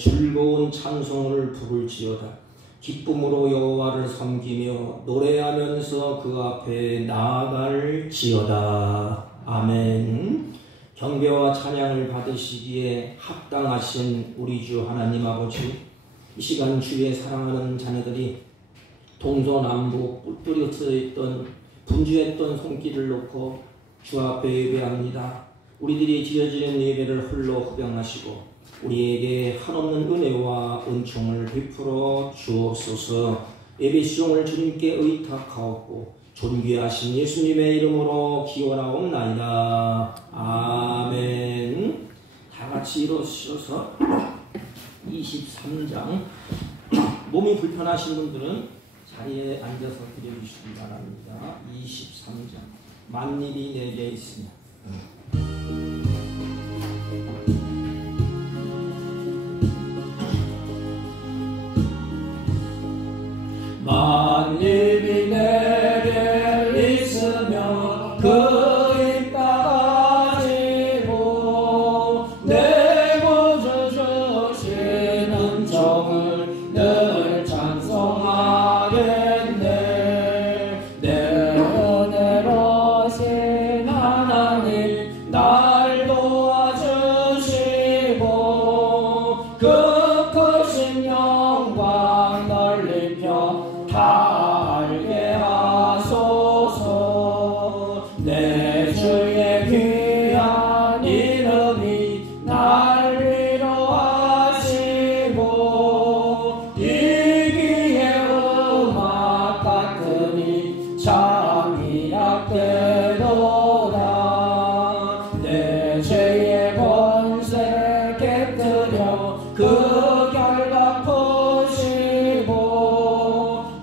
즐거운 찬송을 부를지어다. 기쁨으로 여호와를 섬기며 노래하면서 그 앞에 나아갈지어다. 아멘. 경배와 찬양을 받으시기에 합당하신 우리 주 하나님 아버지, 이 시간 주의 사랑하는 자녀들이 동서남북 뿔뿔이 있던 분주했던 손길을 놓고 주 앞에 예배합니다. 우리들이 드려지는 예배를 홀로 흡양하시고 우리에게 한없는 은혜와 은총을 베풀어 주옵소서. 예배 수종을 주님께 의탁하옵고 존귀하신 예수님의 이름으로 기원하옵나이다. 아멘. 다같이 일어서서 23장 몸이 불편하신 분들은 자리에 앉아서 드려주시기 바랍니다. 23장 만일이 내게 있으면 만일이 내게 있으면 그 입 가지고 내 구주 주신 은총을 늘 찬송하겠네. 내 은혜로신 하나님 날 도와주시고 그 크신 영광 넓히며 다 알게 하소서. 내 주의 귀한 이름이 날 위로하시고 이기의 음악 같으니 잠이 약되도다. 내 죄의 권세 깨뜨려 그 결박 푸시고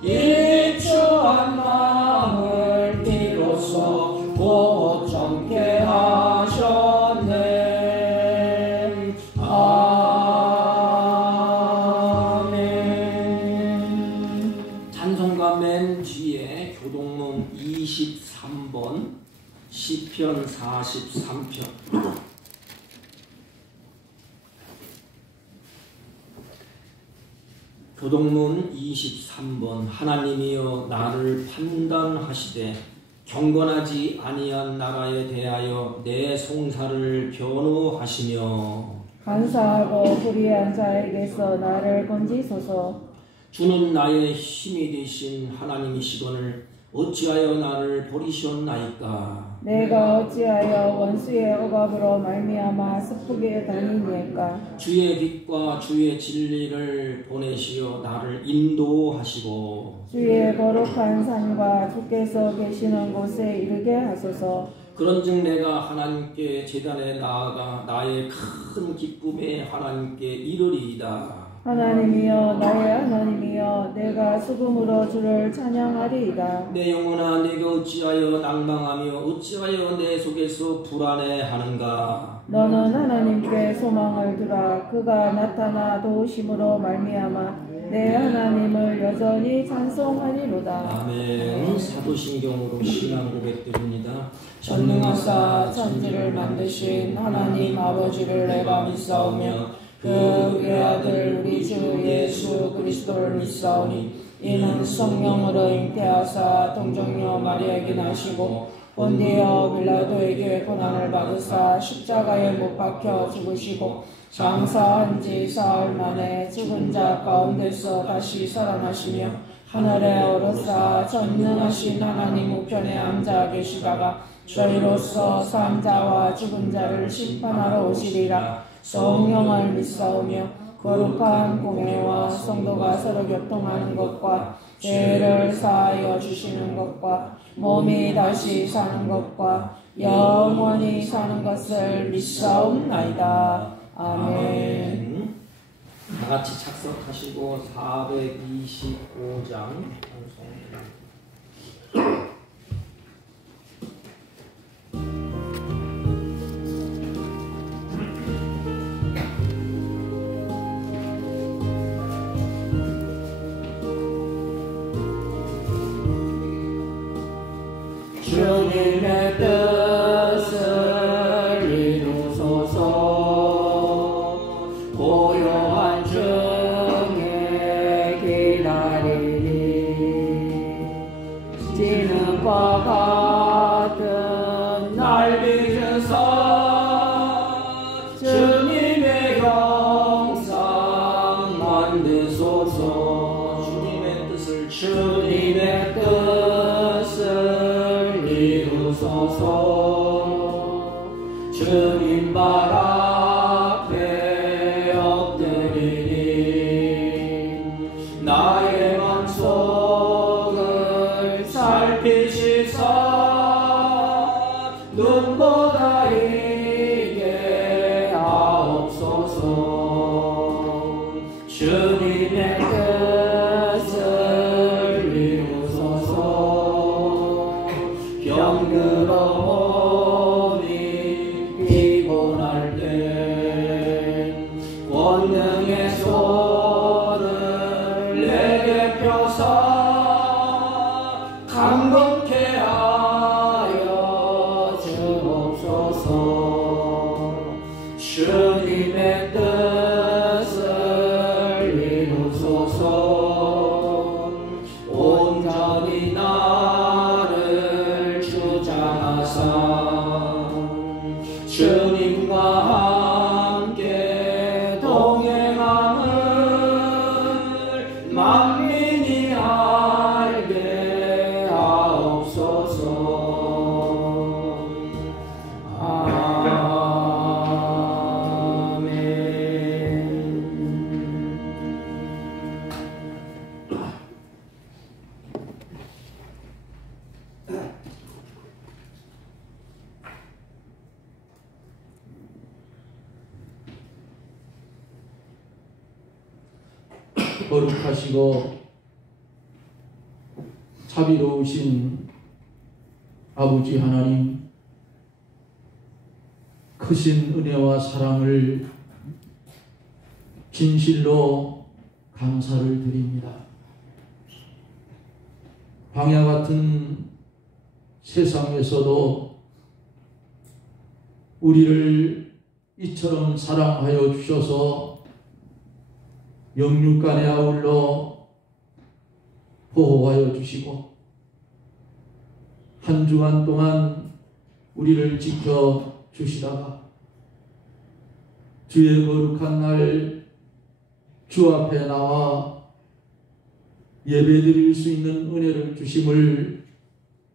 입주한 마음을 비로소 곧 정케 하셨네. 아멘. 찬송가 맨 뒤에 교동문 23번 시편 43편 교동문 23번 하나님이여 나를 판단하시되 경건하지 아니한 나라에 대하여 내 송사를 변호하시며 간사하고 불의한 자에게서 나를 건지소서. 주는 나의 힘이 되신 하나님이시거늘 어찌하여 나를 버리셨나이까. 내가 어찌하여 원수의 억압으로 말미암아 슬프게 다니니까. 주의 빛과 주의 진리를 보내시어 나를 인도하시고 주의 거룩한 산과 주께서 계시는 곳에 이르게 하소서. 그런즉 내가 하나님께 제단에 나아가 나의 큰 기쁨에 하나님께 이르리이다. 하나님이여 나의 하나님이여 내가 수금으로 주를 찬양하리이다. 내 영혼아 내가 어찌하여 낭망하며 어찌하여 내 속에서 불안해하는가. 너는 하나님께 소망을 두라. 그가 나타나 도우심으로 말미암아 내 하나님을 여전히 찬송하리로다. 아멘. 사도신경으로 신앙 고백드립니다. 전능하사 천지를 만드신 하나님 아버지를 내가 믿사오며 그 외아들 우리 주 예수 그리스도를 믿사오니 이는 성령으로 잉태하사 동정녀 마리아에게 나시고 본디오 빌라도에게 고난을 받으사 십자가에 못 박혀 죽으시고 장사한 지 사흘 만에 죽은 자 가운데서 다시 살아나시며 하늘에 오르사 전능하신 하나님 우편에 앉아 계시다가 저희로서 산 자와 죽은 자를 심판하러 오시리라. 성령을 믿사오며 거룩한 공회와 성도가 서로 교통하는 것과 죄를 사하여 주시는 것과 몸이 다시 사는 것과 영원히 사는 것을 믿사옵나이다. 아멘. 다같이 착석하시고 425장 주님의 뜻을 이루소서. 고요한 만드소서. 주님의 뜻을 이루소서. 주님 발 앞에 엎드리니 나의 맘속을 살피시사 눈보다 이게 하옵소서. 주님의 뜻을 이루소서. 병들어오니 피곤할 때 권능의 손을 내게 펴사 강건케 하여 주옵소서. 주님의 뜻을 이루소서. 온전히 나를 주장하사 주님과 함께 동행함을 만민이 알게 하옵소서. 아멘. 거룩하시고 자비로우신 아버지 하나님, 크신 은혜와 사랑을 진실로 감사를 드립니다. 광야 같은 세상에서도 우리를 이처럼 사랑하여 주셔서 영육간에 아울러 보호하여 주시고 한 주간 동안 우리를 지켜 주시다가 주의 거룩한 날 주 앞에 나와 예배드릴 수 있는 은혜를 주심을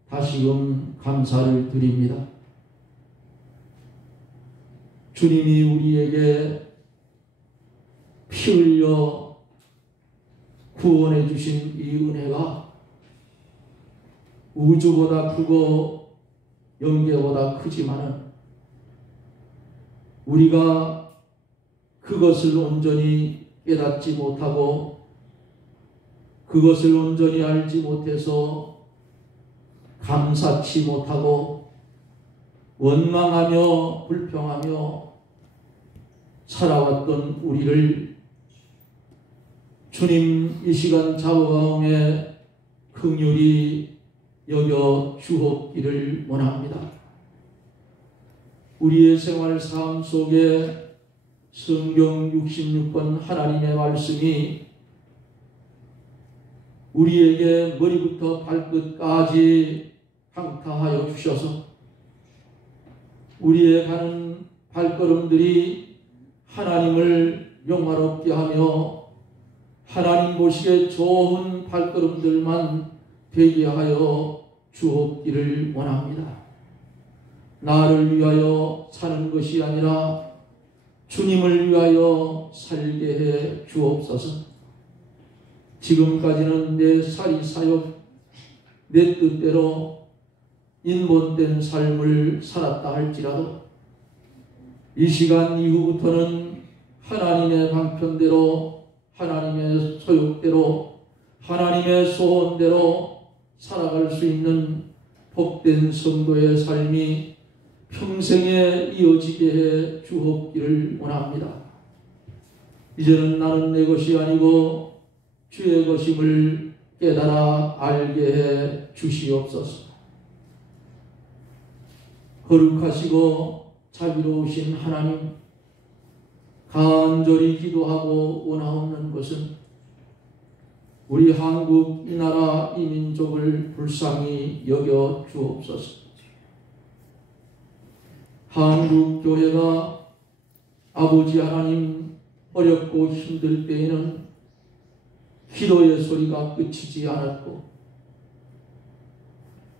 다시금 감사를 드립니다. 주님이 우리에게 피 흘려 구원해 주신 이 은혜가 우주보다 크고 영계보다 크지만은 우리가 그것을 온전히 깨닫지 못하고 그것을 온전히 알지 못해서 감사치 못하고 원망하며 불평하며 살아왔던 우리를 주님 이 시간 좌우가운데 긍휼히 여겨 주옵기를 원합니다. 우리의 생활 삶 속에 성경 66권 하나님의 말씀이 우리에게 머리부터 발끝까지 강타하여 주셔서 우리의 가는 발걸음들이 하나님을 영화롭게 하며 하나님 보시기에 좋은 발걸음들만 되게 하여 주옵기를 원합니다. 나를 위하여 사는 것이 아니라 주님을 위하여 살게 해 주옵소서. 지금까지는 내 사리사욕, 내 뜻대로 인본된 삶을 살았다 할지라도 이 시간 이후부터는 하나님의 방편대로, 하나님의 소욕대로, 하나님의 소원대로 살아갈 수 있는 복된 성도의 삶이 평생에 이어지게 해 주옵기를 원합니다. 이제는 나는 내 것이 아니고 주의 것임을 깨달아 알게 해 주시옵소서. 거룩하시고 자비로우신 하나님, 간절히 기도하고 원하옵는 것은 우리 한국 이 나라 이 민족을 불쌍히 여겨 주옵소서. 한국 교회가 아버지 하나님 어렵고 힘들 때에는 기도의 소리가 그치지 않았고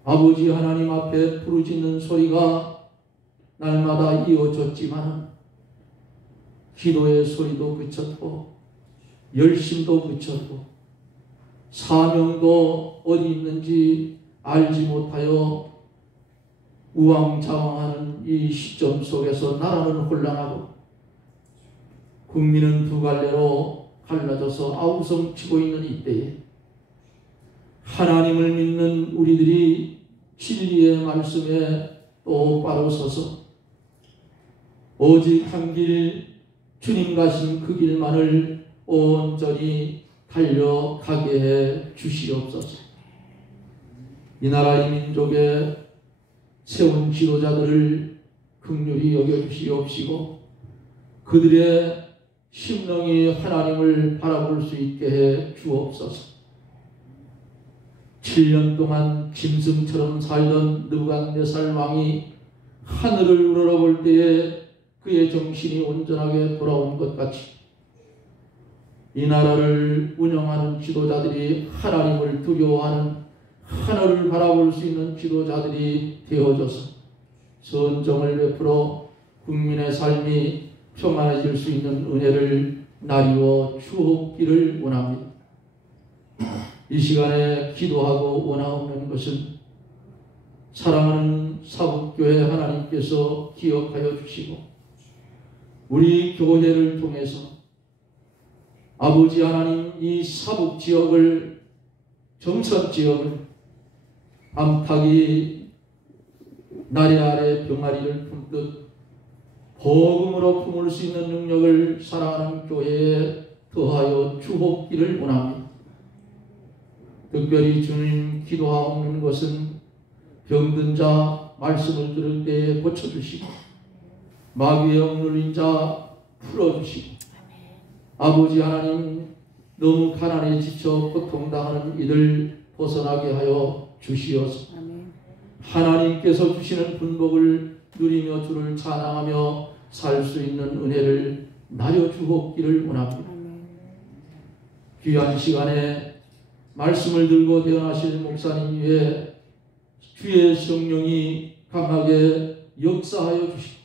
아버지 하나님 앞에 부르짖는 소리가 날마다 이어졌지만 기도의 소리도 그쳤고 열심도 그쳤고 사명도 어디 있는지 알지 못하여 우왕좌왕하는 이 시점 속에서 나라는 혼란하고 국민은 두 갈래로 갈라져서 아우성치고 있는 이때에 하나님을 믿는 우리들이 진리의 말씀에 똑바로 서서 오직 한 길 주님 가신 그 길만을 온전히 달려가게 해 주시옵소서. 이 나라 이 민족에 세운 지도자들을 긍휼히 여겨주시옵시고 그들의 심령이 하나님을 바라볼 수 있게 해 주옵소서. 7년 동안 짐승처럼 살던 느부갓네살 왕이 하늘을 우러러볼 때에 그의 정신이 온전하게 돌아온 것 같이 이 나라를 운영하는 지도자들이 하나님을 두려워하는 하늘을 바라볼 수 있는 지도자들이 되어져서 선정을 베풀어 국민의 삶이 평안해질 수 있는 은혜를 나리워 주옵기를 원합니다. 이 시간에 기도하고 원하옵는 것은 사랑하는 사북교회 하나님께서 기억하여 주시고 우리 교회를 통해서 아버지 하나님 이 사북지역을 정선지역을 암탉이 나리 아래 병아리를 품듯 복음으로 품을 수 있는 능력을 사랑하는 교회에 더하여 주옵기를 원합니다. 특별히 주님 기도하옵는 것은 병든 자 말씀을 들을 때에 고쳐주시고 마귀의 억눌린 자 풀어주시고 아버지 하나님 너무 가난에 지쳐 고통당하는 이들 벗어나게 하여 주시어서 하나님께서 주시는 분복을 누리며 주를 찬양하며 살 수 있는 은혜를 나려 주옵기를 원합니다. 귀한 시간에 말씀을 들고 태어나실 목사님 위에 주의 성령이 강하게 역사하여 주시고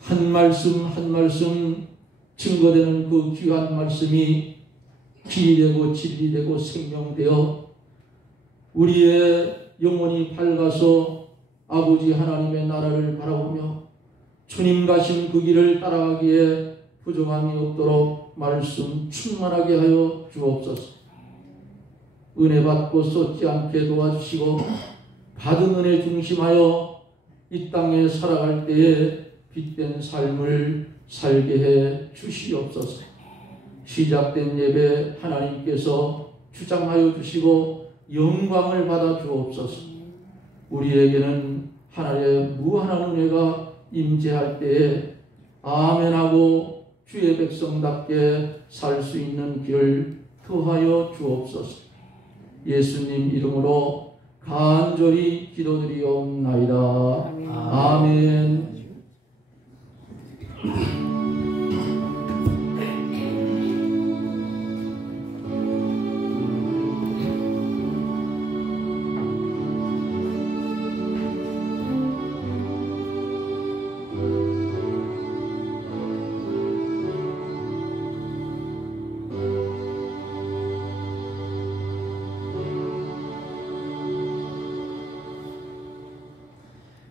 한 말씀 한 말씀 증거되는 그 귀한 말씀이 길이 되고 진리 되고 생명되어 우리의 영혼이 밝아서 아버지 하나님의 나라를 바라보며 주님 가신 그 길을 따라가기에 부족함이 없도록 말씀 충만하게 하여 주옵소서. 은혜 받고 쏟지 않게 도와주시고 받은 은혜 중심하여 이 땅에 살아갈 때에 빛된 삶을 살게 해 주시옵소서. 시작된 예배 하나님께서 주장하여 주시고 영광을 받아 주옵소서. 우리에게는 하나님의 무한한 은혜가 임재할 때에 아멘하고 주의 백성답게 살 수 있는 길을 더하여 주옵소서. 예수님 이름으로 간절히 기도드리옵나이다. 아멘.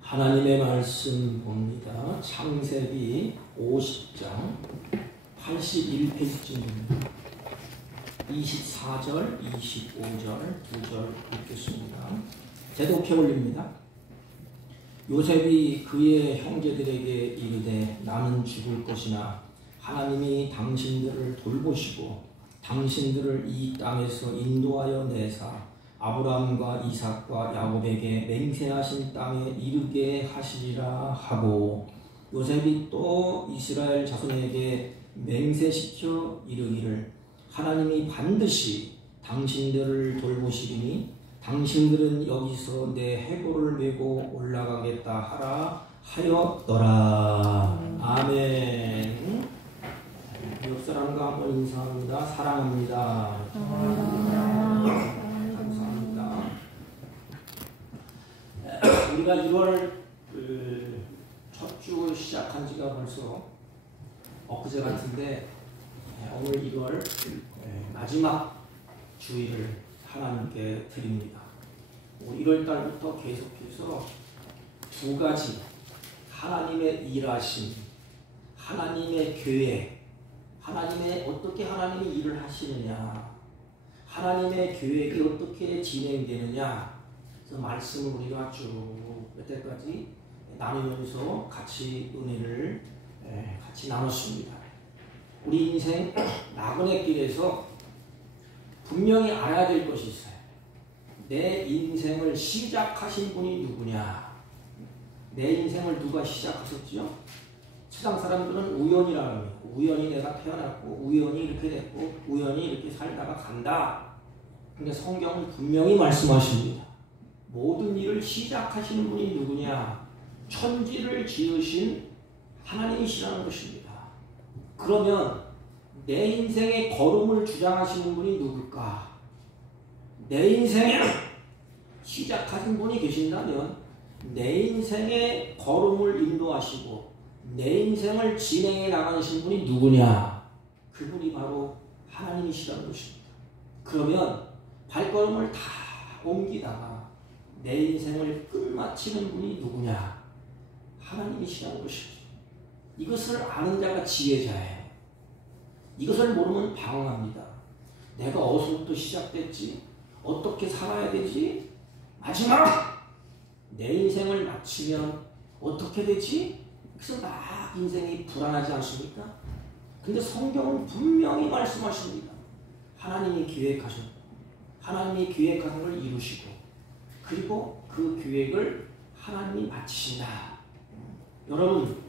하나님의 말씀 봅니다. 창세기 50장 81페이지입니다. 24절, 25절, 2절 읽겠습니다. 제독해 올립니다. 요셉이 그의 형제들에게 이르되 나는 죽을 것이나 하나님이 당신들을 돌보시고 당신들을 이 땅에서 인도하여 내사 아브라함과 이삭과 야곱에게 맹세하신 땅에 이르게 하시리라 하고 요셉이 또 이스라엘 자손에게 맹세시켜 이르기를 하나님이 반드시 당신들을 돌보시리니 당신들은 여기서 내 해골을 메고 올라가겠다 하라 하였더라. 아멘. 옆 사람과 한번 인사합니다. 사랑합니다. 감사합니다. 우리가 1월 첫 주 시작한 지가 벌써 엊그제 같은데 오늘 1월 마지막 주일을 하나님께 드립니다. 1월 달부터 계속해서 두 가지 하나님의 일하심, 하나님의 계획, 어떻게 하나님이 일을 하시느냐, 하나님의 계획이 어떻게 진행되느냐, 그래서 말씀을 우리가 쭉 몇 때까지 나누면서 같이 은혜를 같이 나눴습니다. 우리 인생 나그네 길에서 분명히 알아야 될 것이 있어요. 내 인생을 시작하신 분이 누구냐? 내 인생을 누가 시작하셨지요? 세상 사람들은 우연이라고 합니다. 우연히 내가 태어났고 우연히 이렇게 됐고 우연히 이렇게 살다가 간다. 근데 성경은 분명히 말씀하십니다. 모든 일을 시작하시는 분이 누구냐? 천지를 지으신 하나님이시라는 것입니다. 그러면 내 인생의 걸음을 주장하시는 분이 누굴까? 내 인생에 시작하신 분이 계신다면 내 인생의 걸음을 인도하시고 내 인생을 진행해 나가신 분이 누구냐? 그분이 바로 하나님이시라는 것입니다. 그러면 발걸음을 다 옮기다가 내 인생을 끝마치는 분이 누구냐? 하나님이시라는 것입니다. 이것을 아는 자가 지혜자예요. 이것을 모르면 방황합니다. 내가 어디서부터 시작됐지? 어떻게 살아야 되지? 마지막 내 인생을 마치면 어떻게 되지? 그래서 막 인생이 불안하지 않습니까? 근데 성경은 분명히 말씀하십니다. 하나님이 계획하셨고 하나님이 계획하는 걸 이루시고 그리고 그 계획을 하나님이 마치신다. 여러분,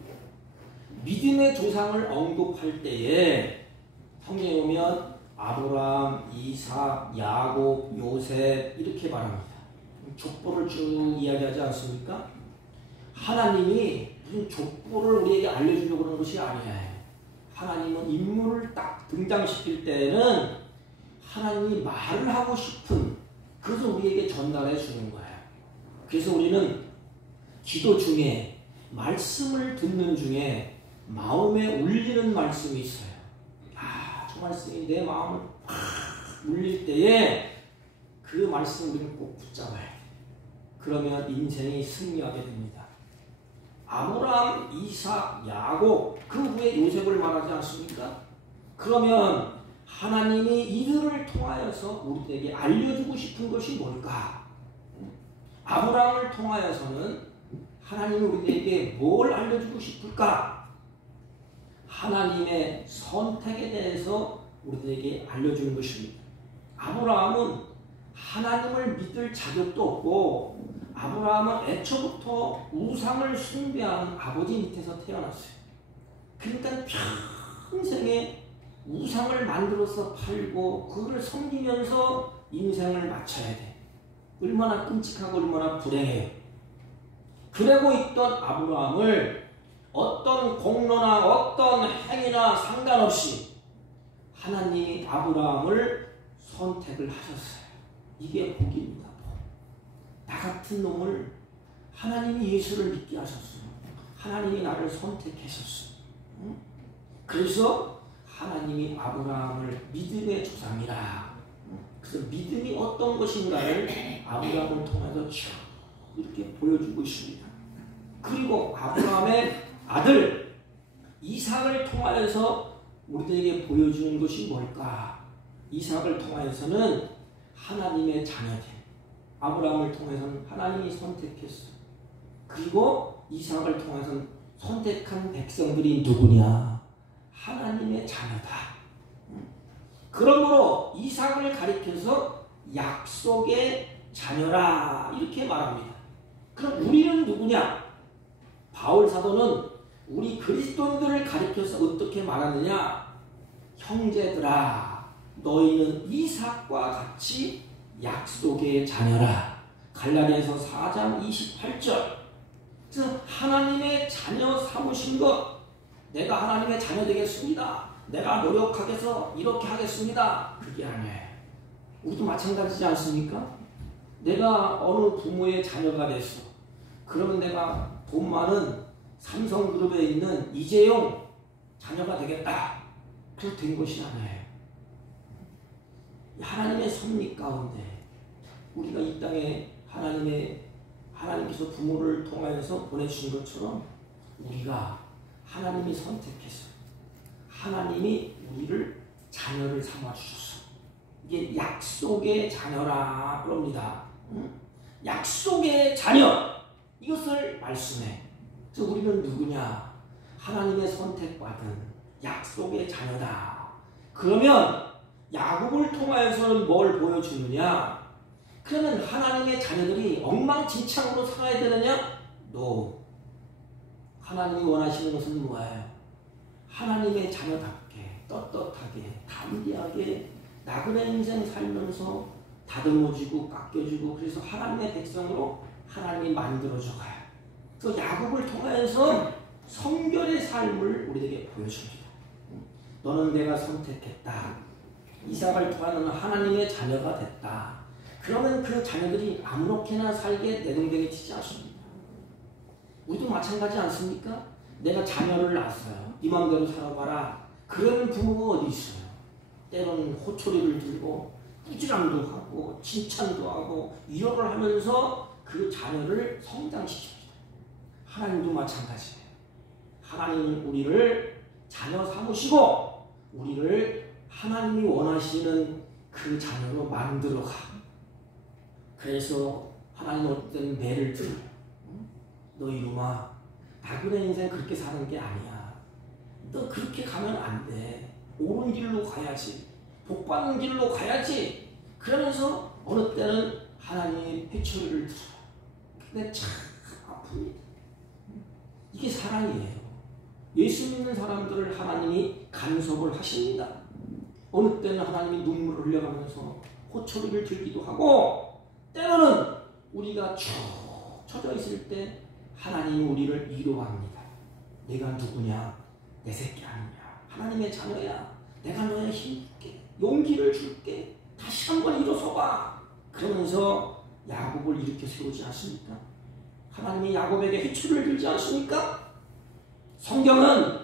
믿음의 조상을 언급할 때에 성경에 보면 아브라함, 이삭, 야곱, 요셉 이렇게 말합니다. 족보를 쭉 이야기하지 않습니까? 하나님이 무슨 족보를 우리에게 알려주려고 그러는 것이 아니에요. 하나님은 인물을 딱 등장시킬 때는 하나님이 말을 하고 싶은 그것을 우리에게 전달해 주는 거예요. 그래서 우리는 기도 중에 말씀을 듣는 중에 마음에 울리는 말씀이 있어요. 저 말씀이 내 마음을 확 울릴 때에 그 말씀을 우리는 꼭 붙잡아야 돼요. 그러면 인생이 승리하게 됩니다. 아브라함, 이삭, 야곱 그 후에 요셉을 말하지 않습니까? 그러면 하나님이 이들을 통하여서 우리에게 알려주고 싶은 것이 뭘까? 아브라함을 통하여서는 하나님이 우리에게 뭘 알려주고 싶을까? 하나님의 선택에 대해서 우리에게 알려주는 것입니다. 아브라함은 하나님을 믿을 자격도 없고 아브라함은 애초부터 우상을 숭배하는 아버지 밑에서 태어났어요. 그러니까 평생에 우상을 만들어서 팔고 그걸 섬기면서 인생을 마쳐야 돼. 얼마나 끔찍하고 얼마나 불행해요. 그러고 있던 아브라함을 어떤 공로나 어떤 행위나 상관없이 하나님이 아브라함을 선택을 하셨어요. 이게 복입니다. 나 같은 놈을 하나님이 예수를 믿게 하셨어요. 하나님이 나를 선택하셨어요. 그래서 하나님이 아브라함을 믿음의 조상이라. 그래서 믿음이 어떤 것인가를 아브라함을 통해서 쭉 이렇게 보여주고 있습니다. 그리고 아브라함의 아들 이삭을 통하여서 우리들에게 보여주는 것이 뭘까? 이삭을 통하여서는 하나님의 자녀들. 아브라함을 통해서는 하나님이 선택했어. 그리고 이삭을 통해서는 선택한 백성들이 누구냐? 하나님의 자녀다. 그러므로 이삭을 가리켜서 약속의 자녀라 이렇게 말합니다. 그럼 우리는 누구냐? 바울 사도는 우리 그리스도인들을 가리켜서 어떻게 말하느냐? 형제들아, 너희는 이삭과 같이 약속의 자녀라. 갈라디아서 4장 28절. 그래서 하나님의 자녀 삼으신 것, 내가 하나님의 자녀 되겠습니다. 내가 노력하게서 이렇게 하겠습니다. 그게 아니에요. 우리도 마찬가지지 않습니까? 내가 어느 부모의 자녀가 됐어. 그러면 내가 돈 많은 삼성그룹에 있는 이재용 자녀가 되겠다. 그래서 된 것이 아니에요. 하나님의 섭리 가운데 우리가 이 땅에 하나님께서 부모를 통하여서 보내주신 것처럼 우리가 하나님이 선택해서 하나님이 우리를 자녀를 삼아주셨어. 이게 약속의 자녀라 그럽니다. 약속의 자녀, 이것을 말씀해. 그래서 우리는 누구냐? 하나님의 선택받은 약속의 자녀다. 그러면 야곱을 통하여서는 뭘 보여주느냐? 그러면 하나님의 자녀들이 엉망진창으로 살아야 되느냐? No. 하나님이 원하시는 것은 뭐예요? 하나님의 자녀답게 떳떳하게 담대하게 나그네 인생 살면서 다듬어지고 깎여지고, 그래서 하나님의 백성으로 하나님이 만들어줘가요. 그래서 야곱을 통해서 성결의 삶을 우리에게 보여줍니다. 너는 내가 선택했다. 이삭을 통하여 하나님의 자녀가 됐다. 그러면 그 자녀들이 아무렇게나 살게 내동댕이 치지 않습니다. 우리도 마찬가지 않습니까? 내가 자녀를 낳았어요. 네 맘대로 살아봐라. 그런 부모가 어디 있어요? 때로는 호초리를 들고 꾸지람도 하고 칭찬도 하고 위로를 하면서 그 자녀를 성장시킵니다. 하나님도 마찬가지예요. 하나님은 우리를 자녀 삼으시고 우리를 하나님이 원하시는 그 자녀로 만들어가. 그래서 하나님은 어떤 매를 들어요. 너 이놈아, 나그네 인생 그렇게 사는 게 아니야. 너 그렇게 가면 안 돼. 옳은 길로 가야지. 복받는 길로 가야지. 그러면서 어느 때는 하나님이 회초리를 들어요. 근데 참 아픕니다. 이게 사랑이에요. 예수 믿는 사람들을 하나님이 간섭을 하십니다. 어느 때는 하나님이 눈물을 흘려가면서 호초리를 들기도 하고, 때로는 우리가 쭉 처져 있을 때 하나님이 우리를 위로합니다. 내가 누구냐? 내 새끼 아니냐? 하나님의 자녀야. 내가 너의 힘 줄게. 용기를 줄게. 다시 한번 일어서봐. 그러면서 야곱을 일으켜 세우지 않습니까? 하나님이 야곱에게 회초리를 들지 않습니까? 성경은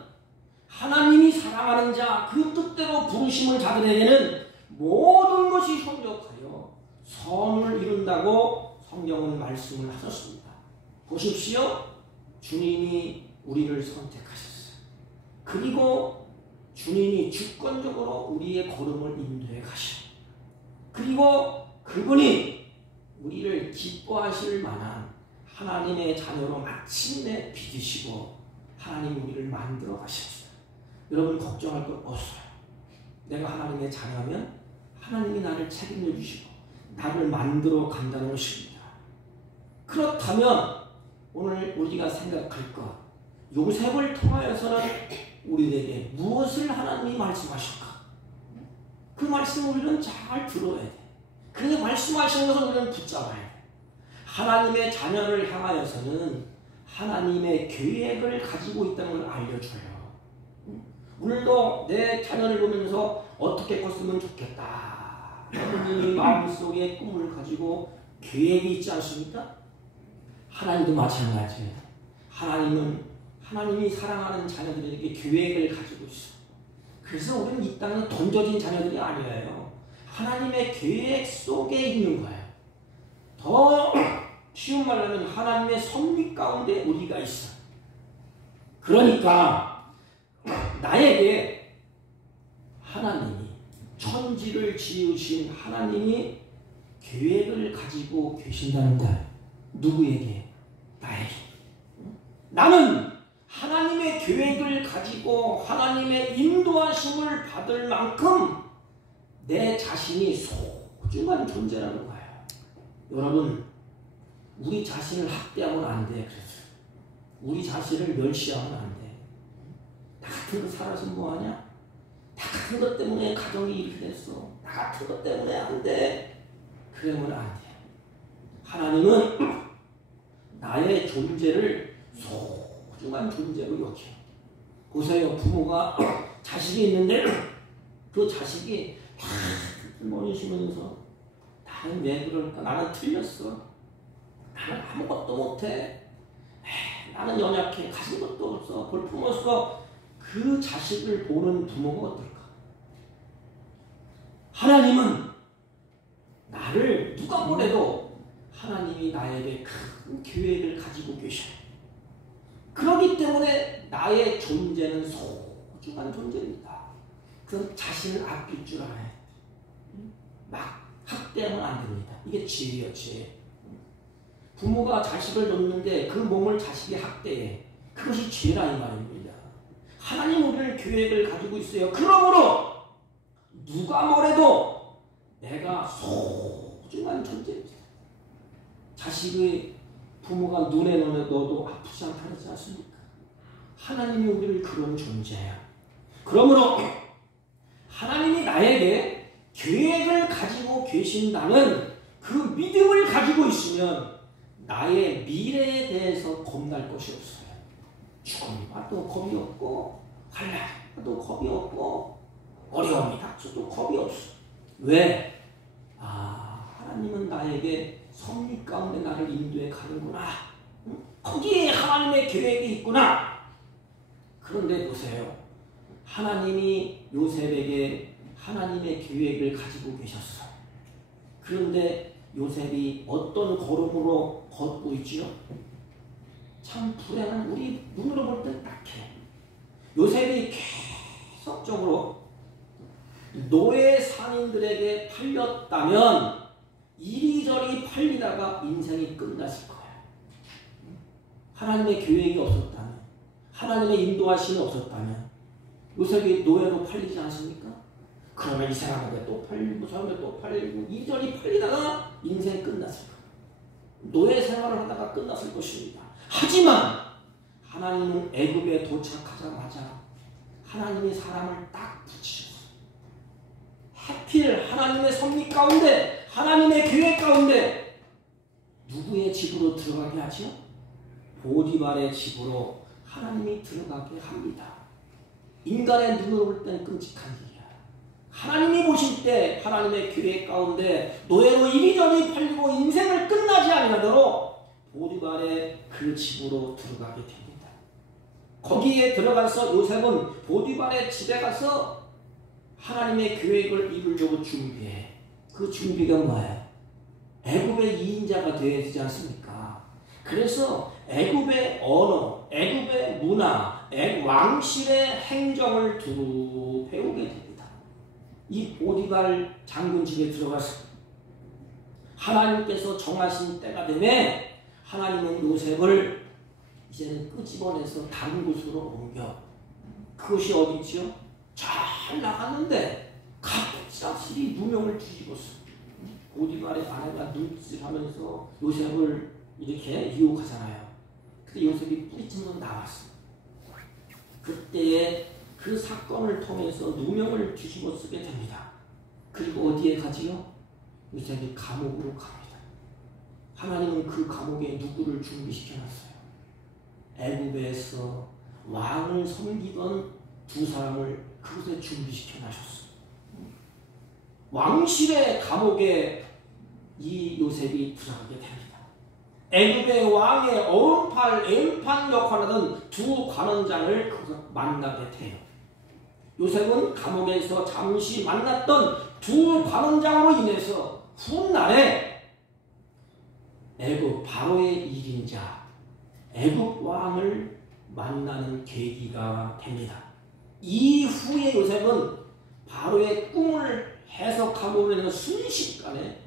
하나님이 사랑하는 자, 그 뜻대로 부르심을 자들에게는 모든 것이 협력하여 선을 이룬다고 성경은 말씀을 하셨습니다. 보십시오. 주님이 우리를 선택하셨어요. 그리고 주님이 주권적으로 우리의 걸음을 인도해 가셔. 그리고 그분이 우리를 기뻐하실 만한 하나님의 자녀로 마침내 빚으시고 하나님 우리를 만들어 가셨어요. 여러분 걱정할 것 없어요. 내가 하나님의 자녀면 하나님이 나를 책임져 주시고 나를 만들어 간다는 것입니다. 그렇다면 오늘 우리가 생각할 것, 요셉을 통하여서는 우리에게 무엇을 하나님이 말씀하실까? 그 말씀을 우리는 잘 들어야 돼. 그 말씀하시는 것을 우리는 붙잡아야 돼. 하나님의 자녀를 향하여서는 하나님의 계획을 가지고 있다는 걸 알려줘요. 오늘도 내 자녀를 보면서 어떻게 컸으면 좋겠다. 하나님이 마음속에 꿈을 가지고 계획이 있지 않습니까? 하나님도 마찬가지예요. 하나님이 사랑하는 자녀들에게 계획을 가지고 있어요. 그래서 우리는 이 땅에 던져진 자녀들이 아니에요. 하나님의 계획 속에 있는 거예요. 더 쉬운 말로 하면 하나님의 섭리 가운데 우리가 있어요. 그러니까 나에게 하나님이 천지를 지으신 하나님이 계획을 가지고 계신다는 거예요. 누구에게? 나에게. 나는 하나님의 계획을 가지고 하나님의 인도하심을 받을 만큼 내 자신이 소중한 존재라는 거예요. 여러분, 우리 자신을 학대하면 안 돼. 그래서 우리 자신을 멸시하면 안 돼. 나 같은 거 살아서 뭐하냐? 나 같은 것 때문에 가정이 이렇게 됐어. 나 같은 것 때문에 안 돼. 그러면 안 돼. 하나님은 나의 존재를 소중한 존재로 여겨요. 보세요. 부모가 자식이 있는데 그 자식이 머리 쉬면서 나는 왜 그럴까? 나는 틀렸어. 나는 아무것도 못해. 나는 연약해. 가진 것도 없어. 볼품 없어. 그 자식을 보는 부모가 어떨까? 하나님은 나를 누가 보내도 하나님이 나에게 큰 계획을 가지고 계셔요. 그렇기 때문에 나의 존재는 소중한 존재입니다. 그 자신을 아낄 줄 알아야 돼. 막 학대하면 안 됩니다. 이게 지혜예요, 지혜. 부모가 자식을 놓는데 그 몸을 자식이 학대해. 그것이 죄라 이 말입니다. 하나님 우리를 계획을 가지고 있어요. 그러므로 누가 뭐래도 내가 소중한 존재입니다. 자식의 부모가 눈에 넣어도 아프지 않다 그러지 않습니까? 하나님이 우리를 그런 존재야. 그러므로 하나님이 나에게 계획을 가지고 계신다는 그 믿음을 가지고 있으면 나의 미래에 대해서 겁날 것이 없어요. 죽음이 와도 겁이 없고 환난이 와도 겁이 없고 어려움이 닥쳐도 겁이 없어. 왜? 하나님은 나에게 섭리 가운데 나를 인도해 가는구나. 거기에 하나님의 계획이 있구나. 그런데 보세요. 하나님이 요셉에게 하나님의 계획을 가지고 계셨어. 그런데 요셉이 어떤 걸음으로 걷고 있지요? 참 불행한, 우리 눈으로 볼 땐 딱해. 요셉이 계속적으로 노예 상인들에게 팔렸다면 이리저리 팔리다가 인생이 끝났을 거야. 하나님의 계획이 없었다면, 하나님의 인도하심이 없었다면 요셉이 노예로 팔리지 않습니까? 그러면 이 사람에게 또 팔리고 저놈에 또 팔리고 이리저리 팔리다가 인생이 끝났을 거야. 노예 생활을 하다가 끝났을 것입니다. 하지만 하나님은 애굽에 도착하자마자 하나님이 사람을 딱 붙이셨어요. 하필 하나님의 섭리 가운데, 하나님의 계획 가운데 누구의 집으로 들어가게 하죠? 보디발의 집으로 하나님이 들어가게 합니다. 인간의 눈으로 볼 때는 끔찍한 일이야. 하나님이 보실 때 하나님의 계획 가운데 노예로 이리저리 팔리고 인생을 끝나지 않으려고 보디발의 그 집으로 들어가게 됩니다. 거기에 들어가서 요셉은 보디발의 집에 가서 하나님의 계획을 이루려고 준비해. 그 준비가 뭐예요? 애굽의 2인자가 되어야 되지 않습니까? 그래서 애굽의 언어, 애굽의 문화, 왕실의 행정을 두루 배우게 됩니다. 이 보디발 장군 집에 들어가서 하나님께서 정하신 때가 되면 하나님은 요셉을 이제는 끄집어내서 다른 곳으로 옮겨. 그것이 어디지요? 잘 나갔는데 갑작스레 누명을 뒤집었어. 보디발의 아내가 눈짓하면서 요셉을 이렇게 유혹하잖아요. 근데 요셉이 뿌리치면서 나왔어. 그때에 그 사건을 통해서 누명을 뒤집어 쓰게 됩니다. 그리고 어디에 가지요? 요셉이 감옥으로 갑니다. 하나님은 그 감옥에 누구를 준비시켜놨어요? 애굽에서 왕을 섬기던 두 사람을 그곳에 준비시켜놨었어요. 왕실의 감옥에 이 요셉이 들어가게 됩니다. 애굽의 왕의 오른팔, 왼팔 역할을 하던 두 관원장을 거기서 만나게 돼요. 요셉은 감옥에서 잠시 만났던 두 관원장으로 인해서 훗날에 애굽 바로의 1인자 애굽 왕을 만나는 계기가 됩니다. 이후에 요셉은 바로의 꿈을 해석하고 있는 순식간에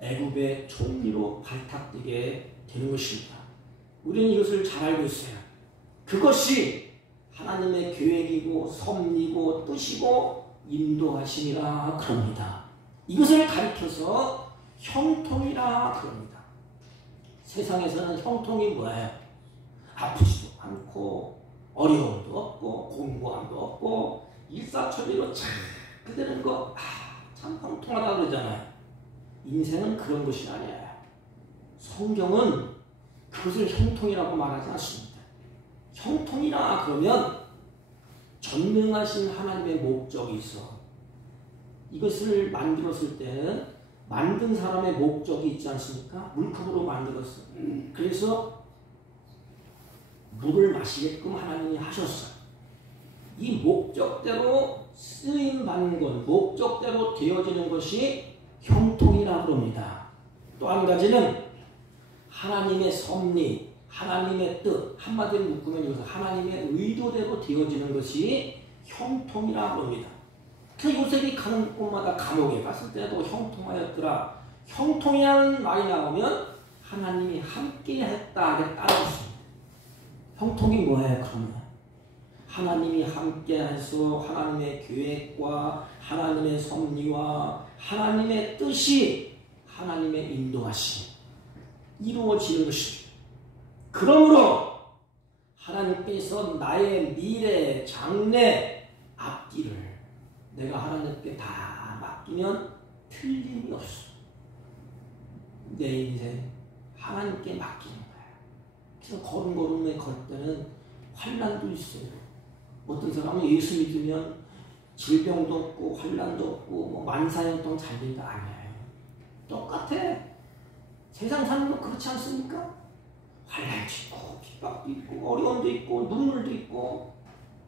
애굽의 총리로 발탁되게 되는 것입니다. 우리는 이것을 잘 알고 있어요. 그것이 하나님의 계획이고 섭리고 뜻이고 인도하심이라 그럽니다. 이것을 가리켜서 형통이라 그럽니다. 세상에서는 형통이 뭐예요? 아프지도 않고 어려움도 없고 공부함도 없고 일사천리로 잘 되는 거 참 형통하다 그러잖아요. 인생은 그런 것이 아니에요. 성경은 그것을 형통이라고 말하지 않습니다. 형통이라 그러면 전능하신 하나님의 목적이 있어. 이것을 만들었을 때는 만든 사람의 목적이 있지 않습니까? 물컵으로 만들었어. 그래서 물을 마시게끔 하나님이 하셨어요. 이 목적대로 쓰임받는 것, 목적대로 되어지는 것이 형통이라고 합니다. 또 한 가지는 하나님의 섭리, 하나님의 뜻, 한마디로 묶으면 이것은 하나님의 의도대로 되어지는 것이 형통이라고 합니다. 그 요셉이 가는 곳마다 감옥에 갔을 때도 형통하였더라. 형통이라는 말이 나오면 하나님이 함께 했다에 따라붙습니다. 형통이 뭐예요, 그러면? 하나님이 함께 해서 하나님의 계획과 하나님의 섭리와 하나님의 뜻이 하나님의 인도하심 이루어지는 것입니다. 그러므로 하나님께서 나의 미래, 장래, 앞길을 내가 하나님께 다 맡기면 틀림이 없어. 내 인생 하나님께 맡기는 거야. 그래서 걸음걸음에 걸 때는 환난도 있어요. 어떤 사람은 예수 믿으면 질병도 없고 환난도 없고 뭐 만사형 동안 잘 된다. 아니에요. 똑같아. 세상 사는 거 그렇지 않습니까? 환난도 있고 핍박도 있고 어려움도 있고 눈물도 있고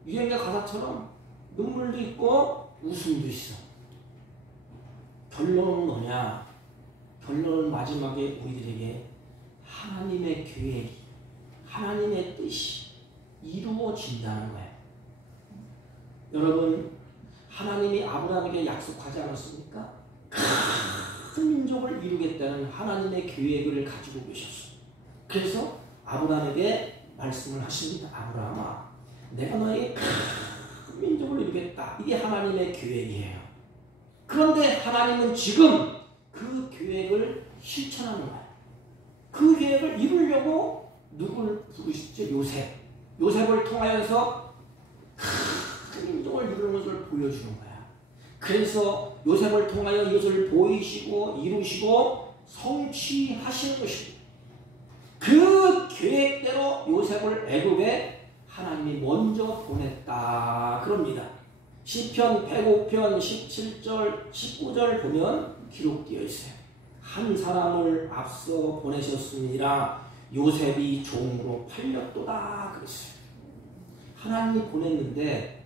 유행가 가사처럼 눈물도 있고 웃음도 있어. 결론은 뭐냐? 결론은 마지막에 우리들에게 하나님의 계획이, 하나님의 뜻이 이루어진다는 거예요. 여러분, 하나님이 아브라함에게 약속하지 않았습니까? 큰 민족을 이루겠다는 하나님의 계획을 가지고 계셨어요. 그래서 아브라함에게 말씀을 하십니다. 아브라함아, 내가 너에게 큰 민족을 이루겠다. 이게 하나님의 계획이에요. 그런데 하나님은 지금 그 계획을 실천하는 거예요. 그 계획을 이루려고 누굴 부르시죠? 요셉. 요셉을 통하여서 큰 민족을 이루는 것을 보여주는 거야. 그래서 요셉을 통하여 이것을 보이시고 이루시고 성취하시는 것입니다. 그 계획대로 요셉을 애굽에 하나님이 먼저 보냈다 그럽니다. 시편 105편 17절 19절 보면 기록되어 있어요. 한 사람을 앞서 보내셨습니다. 요셉이 종으로 팔렸도다 그랬어요. 하나님이 보냈는데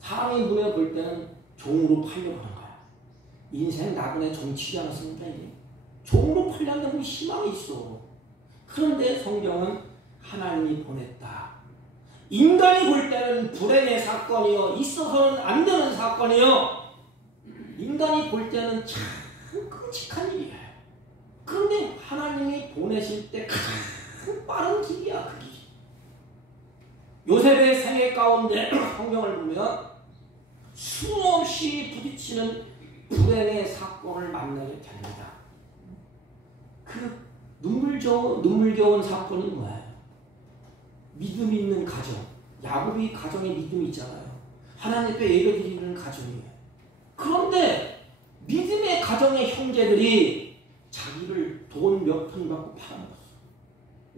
사람이 눈에 볼 때는 종으로 팔려가는 거야. 인생 나그네 정치지 않았습니까? 이게 종으로 팔려는 희망이 있어. 그런데 성경은 하나님이 보냈다. 인간이 볼 때는 불행의 사건이요, 있어서는 안 되는 사건이요, 인간이 볼 때는 참 끔찍한 일이야. 그런데 하나님이 보내실 때 가장 빠른 길이야, 그 길. 요셉의 생애 가운데 성경을 보면 수없이 부딪히는 불행의 사건을 만나게 됩니다. 그 눈물겨운 사건이 뭐예요? 믿음 있는 가정. 야곱이 가정에 믿음이 있잖아요. 하나님께 예배드리는 가정이에요. 그런데 믿음의 가정의 형제들이 자기를 돈 몇 푼 받고 팔아먹었어.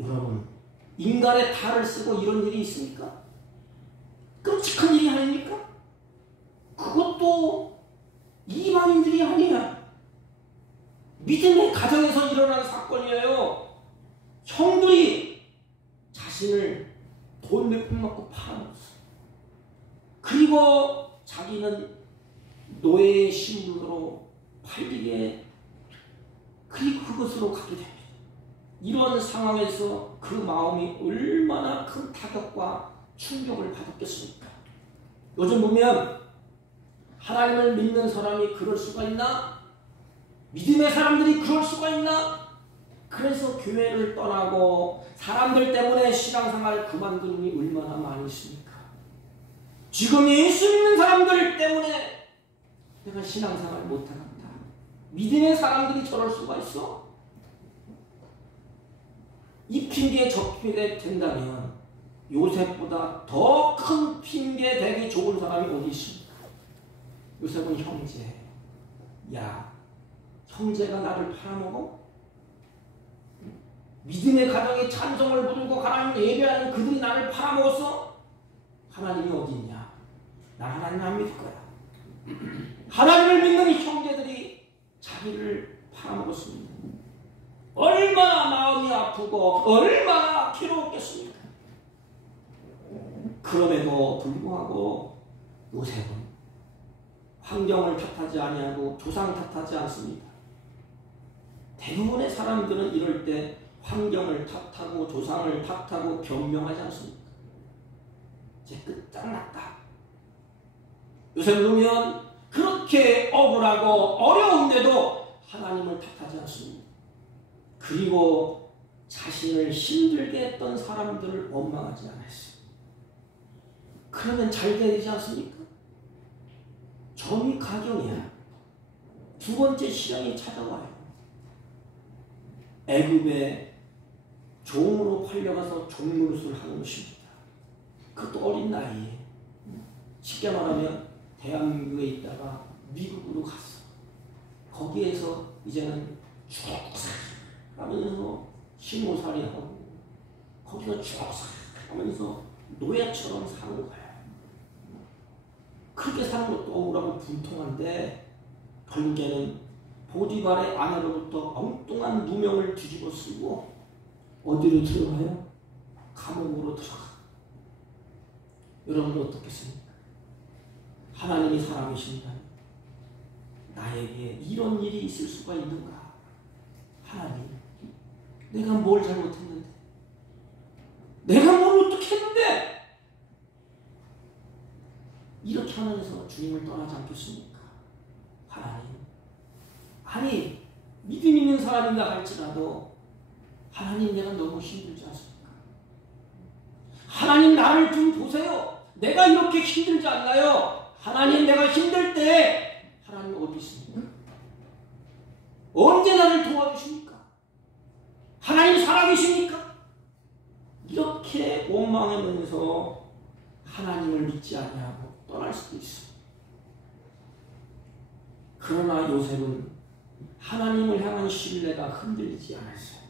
여러분, 인간의 탈을 쓰고 이런 일이 있습니까? 끔찍한 일이 아닙니까? 그것도 이방인들이 아니야. 믿음의 가정에서 일어난 사건이에요. 형들이 자신을 돈 몇 푼 받고 팔아먹었어. 그리고 자기는 노예의 신분으로 팔리게, 그리고 그것으로 가게 됩니다. 이런 상황에서 그 마음이 얼마나 큰 타격과 충격을 받았겠습니까? 요즘 보면 하나님을 믿는 사람이 그럴 수가 있나? 믿음의 사람들이 그럴 수가 있나? 그래서 교회를 떠나고 사람들 때문에 신앙생활을 그만두는 이 얼마나 많이 있습니까? 지금 예수 믿는 사람들 때문에 내가 신앙생활을 못하겠다. 믿음의 사람들이 저럴 수가 있어? 이 핑계에 접히게 된다면 요셉보다 더 큰 핑계 되기 좋은 사람이 어디 있습니까? 요셉은 형제. 야, 형제가 나를 팔아먹어? 믿음의 가정에 찬송을 부르고 하나님 예배하는 그들이 나를 팔아먹었어? 하나님이 어디 있냐? 나 하나님 안 믿을 거야. 하나님을 믿는 형제들이 자기를 팔아먹었습니다. 얼마나 마음이 아프고 얼마나 괴로웠겠습니까? 그럼에도 불구하고 요셉은 환경을 탓하지 아니하고 조상 탓하지 않습니다. 대부분의 사람들은 이럴 때 환경을 탓하고 조상을 탓하고 변명하지 않습니까? 이제 끝장났다. 요셉을 보면 그렇게 억울하고 어려운데도 하나님을 탓하지 않습니다. 그리고 자신을 힘들게 했던 사람들을 원망하지 않았어요. 그러면 잘 되지 않습니까? 점이 가경이야. 두 번째 시련이 찾아와요. 애굽에 종으로 팔려가서 종노릇을 하는 것입니다. 그것도 어린 나이에. 쉽게 말하면 대한민국에 있다가 미국으로 갔어. 거기에서 이제는 쭉 하면서 신고살이하고 거기서 쭉 하면서 노예처럼 사는 거야. 그렇게 사는 것도 억울하고 분통한데 결국에는 보디발의 아내로부터 엉뚱한 누명을 뒤집어 쓰고 어디로 들어가요? 감옥으로 들어가. 여러분은 어떻겠습니까? 하나님이 살아계신다면 나에게 이런 일이 있을 수가 있는가? 하나님, 내가 뭘 잘못했는데? 내가 뭘 어떻게 했는데? 이렇게 하면서 주님을 떠나지 않겠습니까? 하나님, 아니 믿음 있는 사람인가 할지라도 하나님, 내가 너무 힘들지 않습니까? 하나님, 나를 좀 보세요. 내가 이렇게 힘들지 않나요? 하나님, 내가 힘들 때 하나님 어디 있습니까? 언제 나를 도와주십니까? 하나님 살아계십니까? 이렇게 원망하면서 하나님을 믿지 아니하고 떠날 수도 있습니다. 그러나 요셉은 하나님을 향한 신뢰가 흔들리지 않았어요.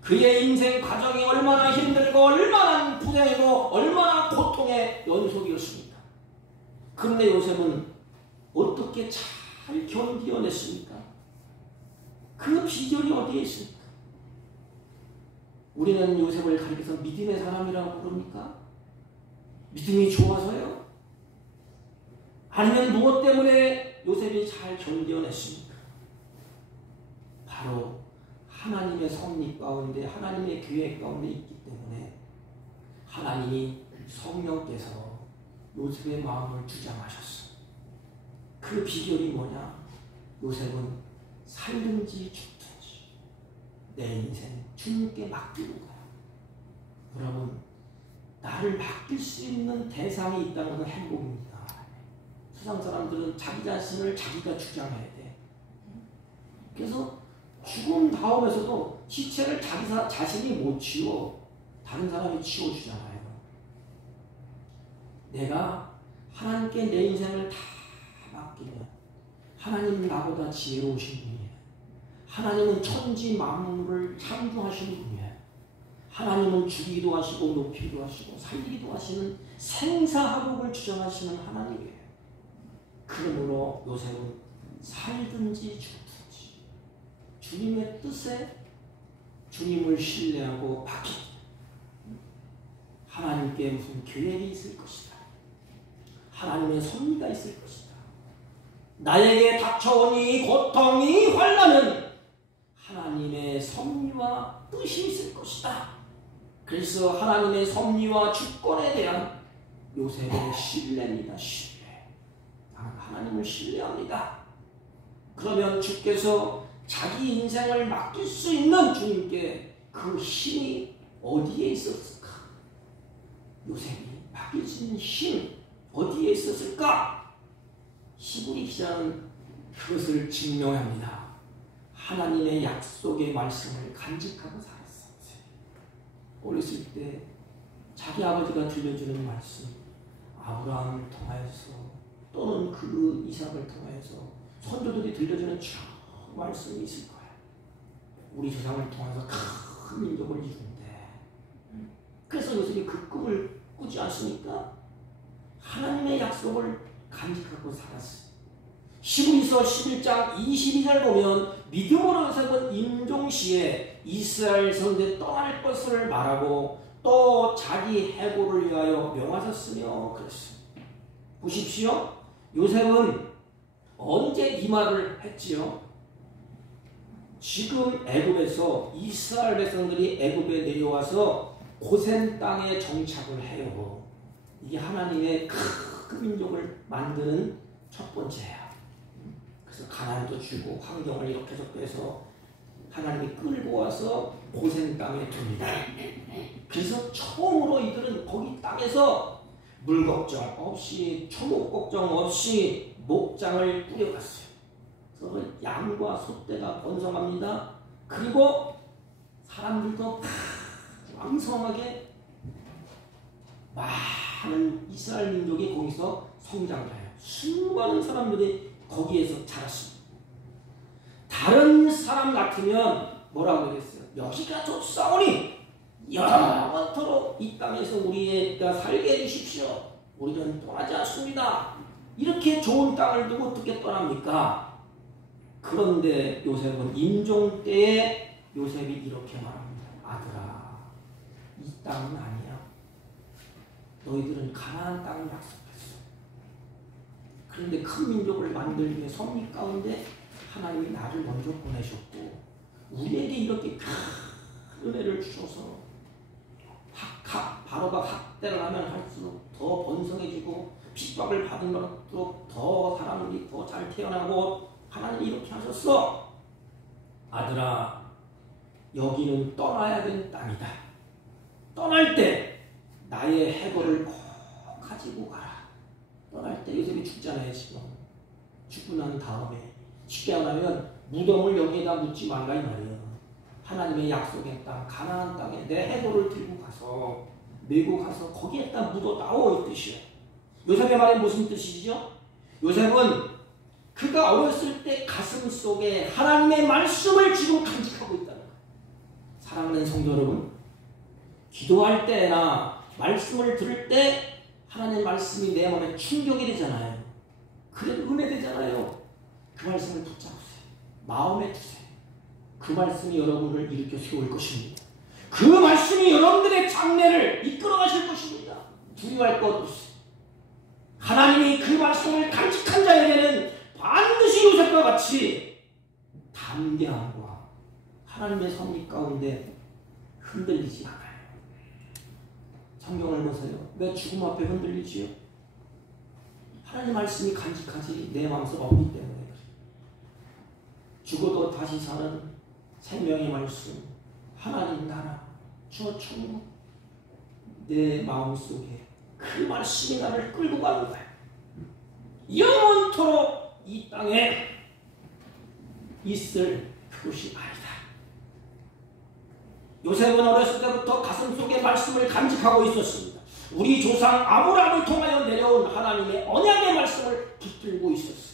그의 인생 과정이 얼마나 힘들고 얼마나 불행하고 얼마나 고통의 연속이었습니까? 그런데 요셉은 어떻게 잘 견디어냈습니까? 그 비결이 어디에 있습니까? 우리는 요셉을 가리켜서 믿음의 사람이라고 부릅니까? 믿음이 좋아서요? 아니면 무엇 때문에 요셉이 잘 견뎌냈습니까? 바로 하나님의 섭리 가운데, 하나님의 계획 가운데 있기 때문에 하나님이 성령께서 요셉의 마음을 주장하셨어요. 그 비결이 뭐냐? 요셉은 살든지 죽든지 내 인생 주님께 맡기는 거야. 여러분, 나를 맡길 수 있는 대상이 있다는 건 행복입니다. 세상 사람들은 자기 자신을 자기가 주장해야 돼. 그래서 죽음 다음에서도 시체를 자기 자신이 못 치워. 다른 사람이 치워주잖아요. 내가 하나님께 내 인생을 다 맡기면 하나님은 나보다 지혜로우신 분이에요. 하나님은 천지 만물을 창조하시는 분이에요. 하나님은 주기도 하시고 높이기도 하시고 살리기도 하시는 생사화복을 주장하시는 하나님이에요. 그러므로 요셉은 살든지 죽든지 주님의 뜻에 주님을 신뢰하고 맡깁니다. 하나님께 무슨 계획이 있을 것이다. 하나님의 섭리가 있을 것이다. 나에게 닥쳐온 이 고통이 환난은 하나님의 섭리와 뜻이 있을 것이다. 그래서 하나님의 섭리와 주권에 대한 요셉의 신뢰입니다. 신뢰. 나는 하나님을 신뢰합니다. 그러면 주께서 자기 인생을 맡길 수 있는 주님께 그 힘이 어디에 있었을까? 요셉이 맡길 수 있는 힘 어디에 있었을까? 히브리 기자는 그것을 증명합니다. 하나님의 약속의 말씀을 간직하고 살았어요. 어렸을 때 자기 아버지가 들려주는 말씀, 아브라함을 통하여서 또는 그 이삭을 통하여서 선조들이 들려주는 쭉 말씀이 있을 거예요. 우리 조상을 통해서 큰 민족을 이룬데, 그래서 요셉이 그 꿈을 꾸지 않습니까? 하나님의 약속을 간직하고 살았어요. 히브리서 11장 22절 보면 믿음으로 요셉은 임종시에 이스라엘 성대 떠날 것을 말하고 또 자기 해고를 위하여 명하셨으며 그랬어요. 보십시오. 요셉은 언제 이 말을 했지요? 지금 애굽에서 이스라엘 백성들이 애굽에 내려와서 고센 땅에 정착을 해요. 이게 하나님의 큰 민족을 만드는 첫 번째야. 그래서 가나안도 주고 환경을 이렇게 해서 하나님이 끌고 와서 고센 땅에 둡니다. 그래서 처음으로 이들은 거기 땅에서 물 걱정 없이 초목 걱정 없이 목장을 꾸려갔어요. 그래서 양과 소떼가 번성합니다. 그리고 사람들도 왕성하게 많은 이스라엘 민족이 거기서 성장을 해요. 수많은 사람들이 거기에서 자랐습니다. 다른 사람 같으면 뭐라고 그랬어요? 여기가 좋사오니 영원토록 이 땅에서 우리가 살게 해주십시오. 우리는 떠나지 않습니다. 이렇게 좋은 땅을 두고 어떻게 떠납니까? 그런데 요셉은 임종 때에 요셉이 이렇게 말합니다. 아들아, 이 땅은 아니야. 너희들은 가나안 땅을 약속했어. 그런데 큰 민족을 만들기 위해 섭리 가운데 하나님이 나를 먼저 보내셨고 우리에게 이렇게 큰 은혜를 주셔서 바로가 학대를 하면 할수록 더 번성해지고 핍박을 받은 것도 더 사람들이 더 잘 태어나고 하나님이 이렇게 하셨어. 아들아, 여기는 떠나야 되는 땅이다. 떠날 때 나의 해골을 꼭 가지고 가라. 떠날 때 요셉이 죽잖아요. 지금 죽고 난 다음에 쉽게 말하면 무덤을 여기에다 묻지 말라 이 말이에요. 하나님의 약속의 땅 가나안 땅에 내 해골을 들고 가서 메고 가서 거기에다 묻어다오 이 뜻이에요. 요셉의 말이 무슨 뜻이죠? 요셉은 그가 어렸을 때 가슴 속에 하나님의 말씀을 지금 간직하고 있다는 거예요. 사랑하는 성도 여러분, 기도할 때나 말씀을 들을 때 하나님의 말씀이 내 마음에 충격이 되잖아요. 그래 은혜 되잖아요. 그 말씀을 붙잡으세요. 마음에 두세요. 그 말씀이 여러분을 일으켜 세울 것입니다. 그 말씀이 여러분들의 장래를 이끌어 가실 것입니다. 두려워할 것 없어요. 하나님이 그 말씀을 간직한 자에게는 반드시 요셉과 같이 담대함과 하나님의 섭리 가운데 흔들리지 않아요. 성경을 보세요. 왜 죽음 앞에 흔들리지요? 하나님 말씀이 간직하지 내 마음속 없기 때문에 그래요. 죽어도 다시 사는 생명의 말씀, 하나님 나라, 저 천국, 내 마음속에 그 말씀이 나를 끌고 가는 거예요. 영원토록 이 땅에 있을 그것이 아니다. 요셉은 어렸을 때부터 가슴속에 말씀을 간직하고 있었습니다. 우리 조상 아브라함을 통하여 내려온 하나님의 언약의 말씀을 붙들고 있었어요.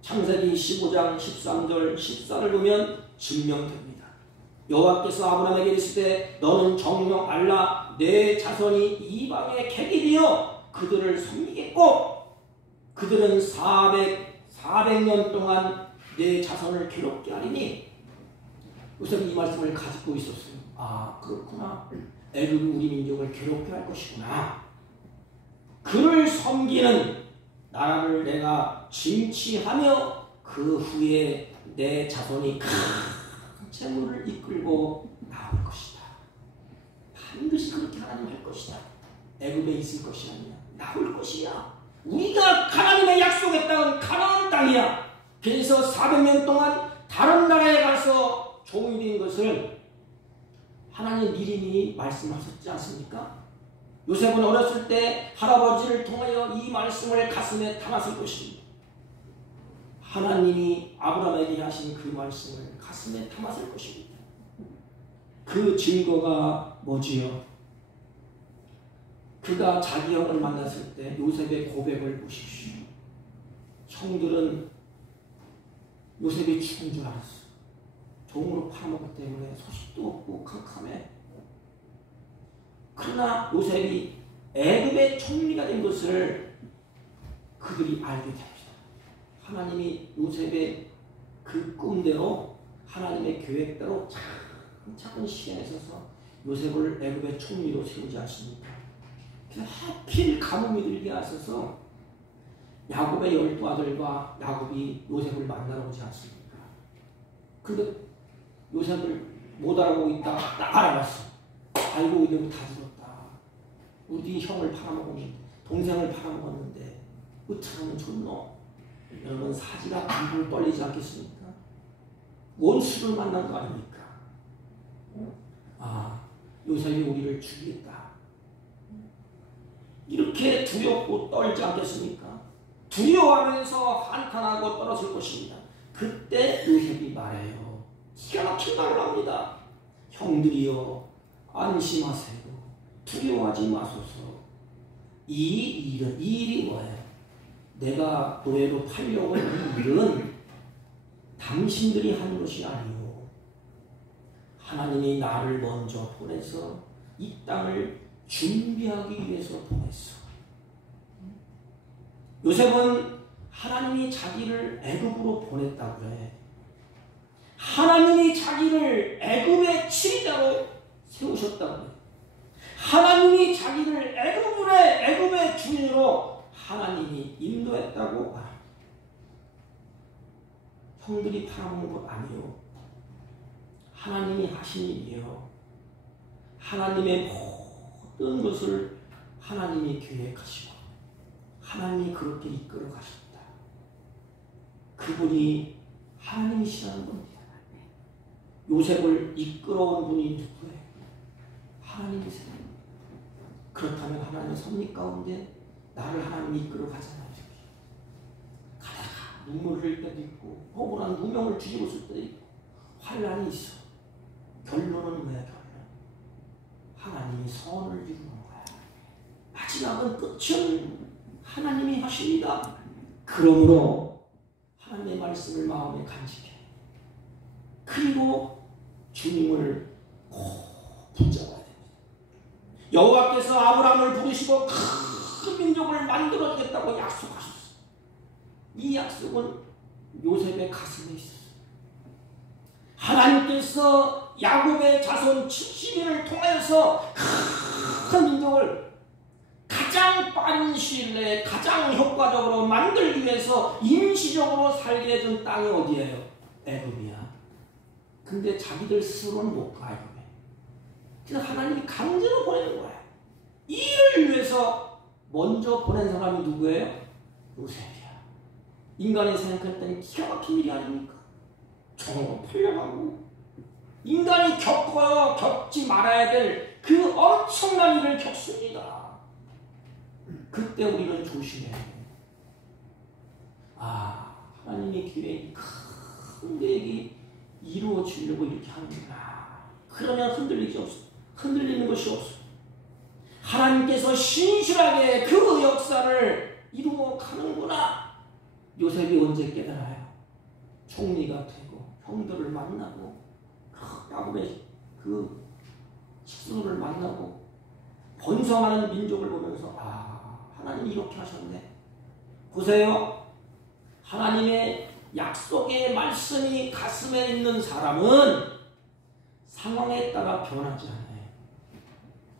창세기 15장 13절 14를 보면 증명됩니다. 여호와께서 아브라함에게 이르시되 너는 정령 알라 내 자손이 이방의 객이 되어 그들을 섬기겠고 그들은 400년 동안 내 자손을 괴롭게 하리니 요셉이 이 말씀을 가지고 있었어요. 아 그렇구나. 애굽이 우리 민족을 괴롭게 할 것이구나. 그를 섬기는 나라를 내가 징치하며 그 후에 내 자손이 큰 재물을 이끌고 나올 것이다. 반드시 그렇게 하나님 할 것이다. 애굽에 있을 것이 아니야. 나올 것이야. 우리가 하나님의 약속의 땅은 가나안 땅이야. 그래서 400년 동안 다른 나라에 가서 종이 된 것을 하나님 미리 말씀하셨지 않습니까? 요셉은 어렸을 때 할아버지를 통하여 이 말씀을 가슴에 담았을 것입니다. 하나님이 아브라함에게 하신 그 말씀을 가슴에 담았을 것입니다. 그 증거가 뭐지요? 그가 자기 형을 만났을 때 요셉의 고백을 보십시오. 형들은 요셉이 죽은 줄 알았어. 종으로 팔아먹기 때문에 소식도 없고 캄캄해. 그러나 요셉이 애굽의 총리가 된 것을 그들이 알게 됩니다. 하나님이 요셉의 그 꿈대로 하나님의 계획대로 차근차근 실행에 있어서 요셉을 애굽의 총리로 세우지 않습니까? 그래서 하필 가뭄이 들게 하셔서 야곱의 12아들과 야곱이 요셉을 만나러 오지 않습니까? 근데 요셉을 못 알아보고 있다가 딱 알아봤어. 알고 이대로 다 죽었다. 우리 형을 팔아먹었는데, 동생을 팔아먹었는데 어떡하면 좋노? 여러분, 사지가 반불 떨리지 않겠습니까? 원수를 만난 거 아닙니까? 요셉이 우리를 죽이겠다. 이렇게 두렵고 떨지 않겠습니까? 두려워하면서 한탄하고 떨어질 것입니다. 그때 요셉이 말해요. 기가 막힌 말을 합니다. 형들이여, 안심하세요. 두려워하지 마소서. 이 일이 뭐예요? 내가 노예로 팔려고 한 일은 당신들이 한 것이 아니요. 하나님이 나를 먼저 보내서 이 땅을 준비하기 위해서 보냈어. 요셉은 하나님이 자기를 애굽으로 보냈다고 그래. 하나님이 자기를 애굽의 치리자로 세우셨다고 그래. 하나님이 자기를 애굽의 주인으로 하나님이 인도했다고 말합니다. 형들이 팔아먹은 것 아니요. 하나님이 하신 일이요. 하나님의 모든 것을 하나님이 계획하시고 하나님이 그렇게 이끌어 가셨다. 그분이 하나님이시라는 겁니다. 요셉을 이끌어온 분이 누구예요? 하나님이세요. 그렇다면 하나님의 섭리 가운데 나를 하나님이 이끌어 가잖아요. 가다가 눈물을 흘릴 때도 있고 억울한 누명을 뒤집어 쓸 때도 있고 환란이 있어. 결론은 뭐야? 하나님이 선을 이루는 거야. 마지막은 끝은 하나님이 하십니다. 그러므로 하나님의 말씀을 마음에 간직해. 그리고 주님을 꼭 붙잡아야 됩니다. 여호와께서 아브라함을 부르시고 큰 민족을 만들어주겠다고 약속하셨어요. 이 약속은 요셉의 가슴에 있었어요. 하나님께서 야곱의 자손 70인을 통해서 큰 민족을 가장 빠른 시일 내에 가장 효과적으로 만들기 위해서 임시적으로 살게 해준 땅이 어디예요? 애굽이야. 근데 자기들 스스로는 못 가, 애굽에. 그래서 하나님이 강제로 보내는 거야. 이 일을 위해서 먼저 보낸 사람이 누구예요? 요셉이야. 인간이 생각할 때는 기가 막힌 일이 아닙니까? 종으로 팔려가고 인간이 겪지 말아야 될 그 엄청난 일을 겪습니다. 그때 우리는 조심해야 돼요. 하나님의 계획이 큰 계획이 이루어지려고 이렇게 하는구나. 그러면 흔들리는 것이 없어. 하나님께서 신실하게 그 역사를 이루어 가는구나. 요셉이 언제 깨달아요? 총리가 되고 형들을 만나고 야곱의 그 식구들을 만나고 번성하는 민족을 보면서 하나님이 이렇게 하셨네. 보세요. 하나님의 약속의 말씀이 가슴에 있는 사람은 상황에 따라 변하지 않아요.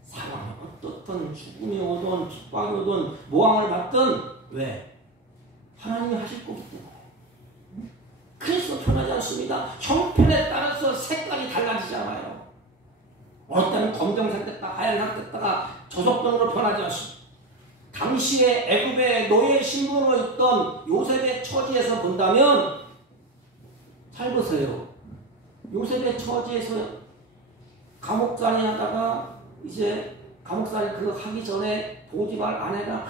상황이 어떻든 죽음이 오든 핍박이 오든 모함을 받든 왜? 하나님이 하실 거기 때문에. 그래서 변하지 않습니다. 형편에 따라서 색깔이 달라지잖아요. 어떤 때는 검정색 됐다가 하얀색 됐다가 저속병으로 변하지 않습니다. 당시에 애굽의 노예 신분으로 있던 요셉의 처지에서 본다면 잘 보세요. 요셉의 처지에서 감옥살이 하다가 이제 감옥살이 그 하기 전에 보디발 아내가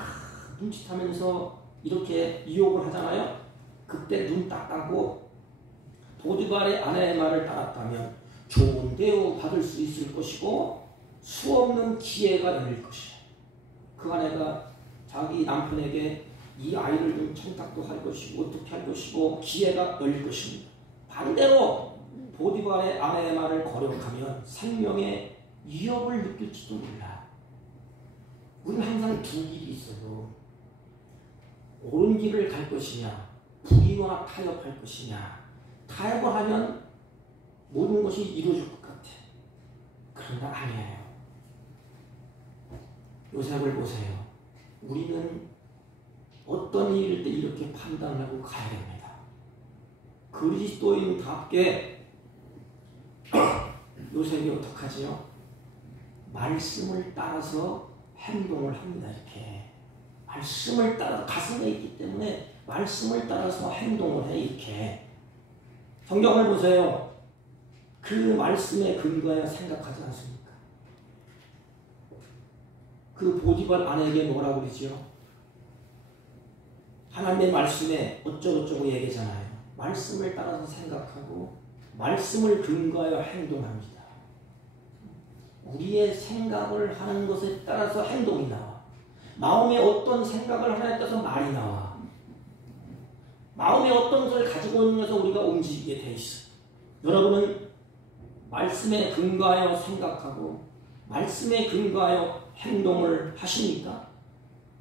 눈치타면서 이렇게 유혹을 하잖아요. 그때 눈 딱 감고 보디발의 아내의 말을 따랐다면 좋은 대우 받을 수 있을 것이고 수없는 기회가 열릴 것이야. 그 아내가 자기 남편에게 이 아이를 좀 청탁도 할 것이고 어떻게 할 것이고 기회가 열릴 것입니다. 반대로 보디발의 아내의 말을 거역하면 생명의 위협을 느낄지도 몰라. 우리는 항상 두 길이 있어요. 옳은 길을 갈 것이냐, 불의와 타협할 것이냐. 타협을 하면 모든 것이 이루어질 것 같아. 그러나 아니에요. 요셉을 보세요. 우리는 어떤 일일 때 이렇게 판단하고 가야 됩니다. 그리스도인답게 요셉이 어떡하지요? 말씀을 따라서 행동을 합니다. 이렇게 말씀을 따라 가슴에 있기 때문에 말씀을 따라서 행동을 해. 이렇게 성경을 보세요. 그 말씀에 근거하여 생각하지 않습니까? 그 보디발 아내에게 뭐라고 그러지요? 하나님의 말씀에 어쩌고저쩌고 얘기잖아요. 말씀을 따라서 생각하고 말씀을 근거하여 행동합니다. 우리의 생각을 하는 것에 따라서 행동이 나와. 마음에 어떤 생각을 하나에 따라서 말이 나와. 마음에 어떤 것을 가지고 있는 우리가 움직이게 돼 있어. 여러분은 말씀에 근거하여 생각하고 말씀에 근거하여 행동을 하십니까?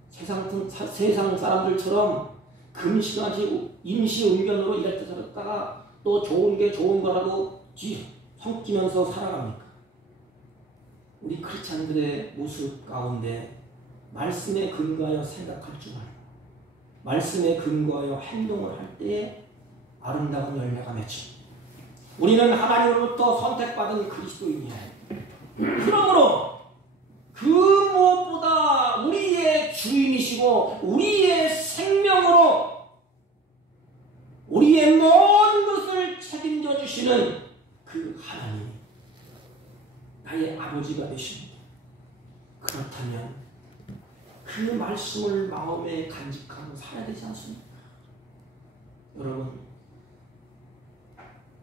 세상 사람들처럼 금시간시 임시응변으로 이럴 때 저랬다가 또 좋은 게 좋은 거라고 성기면서 살아갑니까? 우리 크리스찬들의 모습 가운데 말씀에 근거하여 생각할 줄 알고 말씀에 근거하여 행동을 할 때에 아름다운 열매가 맺힙니다. 우리는 하나님으로부터 선택받은 그리스도인이에요. 그러므로 그 무엇보다 우리의 주인이시고 우리의 생명으로 우리의 모든 것을 책임져 주시는 그 하나님, 나의 아버지가 되십니다. 그렇다면 그 말씀을 마음에 간직하고 살아야 되지 않습니까? 여러분,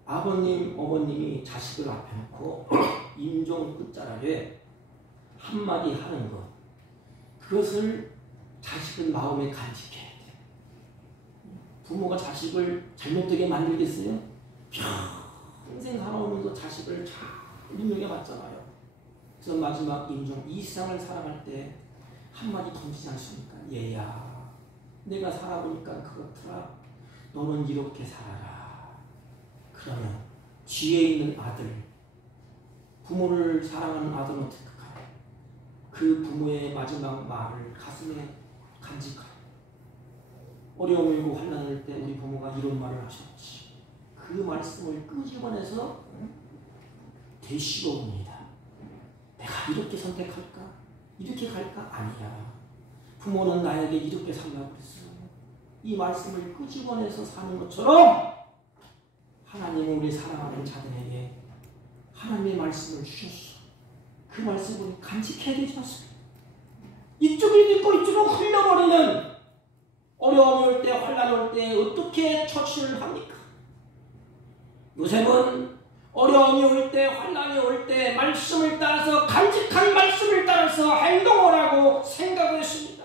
아버님, 어머님이 자식을 앞에 놓고 임종 끝자락에 한마디 하는 것, 그것을 자식은 마음에 간직해야 돼. 부모가 자식을 잘못되게 만들겠어요? 평생 살아오면서 자식을 잘 눈여겨봤잖아요. 그래서 마지막 임종 이 세상을 살아갈 때 한마디 던지지 않습니까? 얘야, 내가 살아보니까 그렇더라. 너는 이렇게 살아라. 그러면 뒤에 있는 아들, 부모를 사랑하는 아들은 어떻게 할까요? 그 부모의 마지막 말을 가슴에 간직하라. 어려움을 일고 환난을 때 우리 부모가 이런 말을 하셨지. 그 말씀을 끄집어내서 되씹어봅니다. 내가 이렇게 선택할까? 이렇게 갈까? 아니야. 부모는 나에게 이렇게 살라고 그랬어요. 이 말씀을 끄집어내서 사는 것처럼 하나님은 우리 사랑하는 자들에게 하나님의 말씀을 주셨어. 그 말씀을 간직해야 되지 않습니까? 이쪽을 믿고 이쪽으로 흘려버리는 어려움이 올 때, 환난이 올 때 어떻게 처치를 합니까? 요셉은 어려움이 올 때, 환난이 올 때 말씀을 따라서, 간직한 말씀을 따라서 행동을 하고 생각을 했습니다.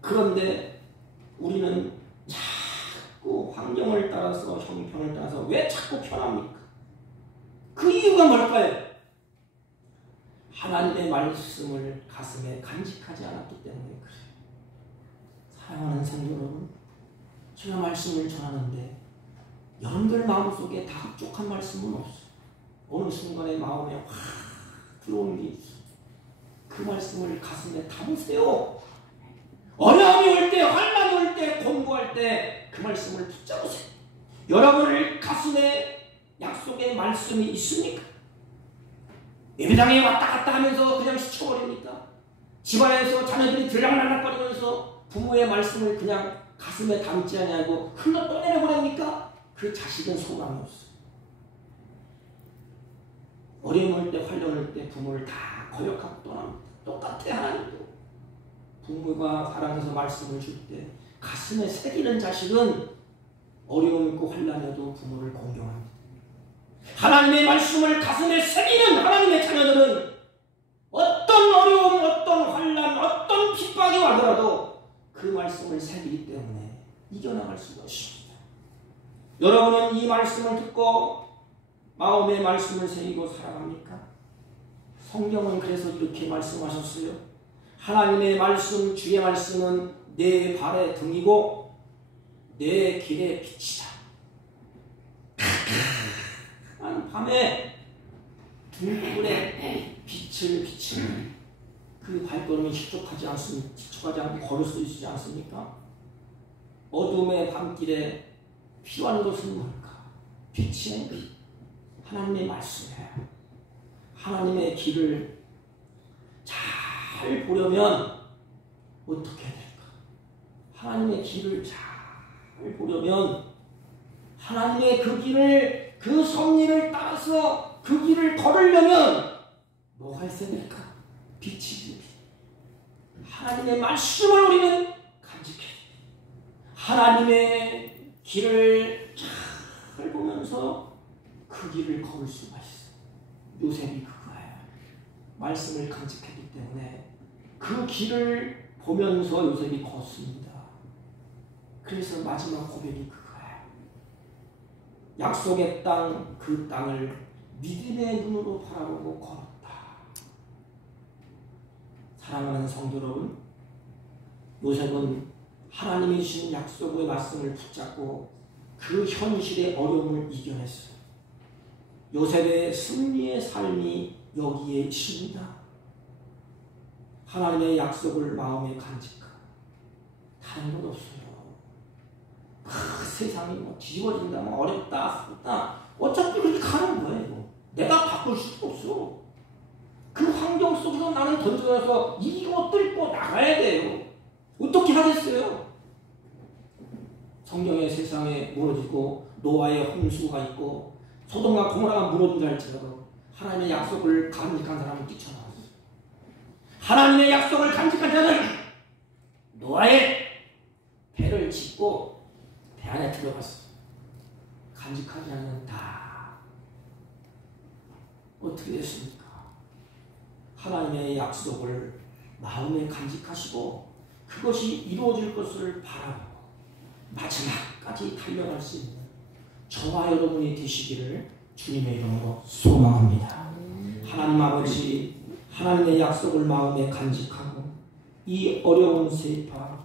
그런데 우리는 자꾸 환경을 따라서, 형편을 따라서 왜 자꾸 편합니까? 그 이유가 뭘까요? 하나님의 말씀을 가슴에 간직하지 않았기 때문에 그래요. 사랑하는 성도 여러분, 제가 말씀을 전하는데 여러분들 마음속에 다 흡족한 말씀은 없어요. 어느 순간에 마음에 확 들어오는 게 있어요. 그 말씀을 가슴에 담으세요. 어려움이 올 때, 환난이 올 때, 공부할 때 그 말씀을 붙잡으세요. 여러분의 가슴에 약속의 말씀이 있습니까? 예배당에 왔다 갔다 하면서 그냥 스쳐버립니까? 집안에서 자녀들이 들락날락거리면서 부모의 말씀을 그냥 가슴에 담지 않냐고 흘러 떠내려버립니까? 그 자식은 소망이 없어요. 어려움 올 때, 환난 올 때 부모를 다 거역하고 떠납니다. 똑같아. 하나님도 부모가 사랑해서 말씀을 줄 때 가슴에 새기는 자식은 어려움 있고 환난에도 부모를 공경합니다. 하나님의 말씀을 가슴에 새기는 하나님의 자녀들은 어떤 어려움, 어떤 환난, 어떤 핍박이 와더라도 그 말씀을 새기기 때문에 이겨나갈 수가 있습니다. 여러분은 이 말씀을 듣고 마음의 말씀을 새기고 살아갑니까? 성경은 그래서 이렇게 말씀하셨어요. 하나님의 말씀, 주의 말씀은 내 발의 등이고 내 길의 빛이다. 밤에 등불에 빛을 비치는 그 발걸음이 실족하지 않고 걸을 수 있지 않습니까? 어둠의 밤길에 필요한 것은 뭘까? 빛의 빛, 하나님의 말씀이에요. 하나님의 길을 잘 보려면 어떻게 해야 될까? 하나님의 길을 잘 보려면 하나님의 그 길을, 그 섭리를 따라서 그 길을 걸으려면 뭐가 있어야 될까? 빛이지. 하나님의 말씀을 우리는 간직해야 돼. 하나님의 길을 잘 보면서 그 길을 걸을 수가 있어. 요셉이 그거예요. 말씀을 간직했기 때문에 그 길을 보면서 요셉이 걷습니다. 그래서 마지막 고백이 그거예요. 약속의 땅, 그 땅을 믿음의 눈으로 바라보고 걸었다. 사랑하는 성도 여러분, 요셉은 하나님이 주신 약속의 말씀을 붙잡고 그 현실의 어려움을 이겨냈어요. 요셉의 승리의 삶이 여기에 있습니다. 하나님의 약속을 마음에 간직하고 다른 것 없어요. 세상이 뒤집어진다, 어렵다, 아프다, 어차피 그렇게 가는 거예요. 내가 바꿀 수도 없어. 그 환경 속에서 나는 던져서 이기고 뚫고 나가야 돼요. 어떻게 하겠어요? 성경의 세상에 무너지고 노아의 홍수가 있고 소돔과 고모라가 무너진 줄 알지라도 하나님의 약속을 간직한 사람은 뛰쳐나왔어요. 하나님의 약속을 간직한 자는 노아의 배를 짓고 배 안에 들어갔어요. 간직하지 않는 다 어떻게 됐습니까? 하나님의 약속을 마음에 간직하시고 그것이 이루어질 것을 바라보고 마지막까지 달려갈 수 있는 저와 여러분이 되시기를 주님의 이름으로 소망합니다. 하나님 아버지, 하나님의 약속을 마음에 간직하고 이 어려운 세파,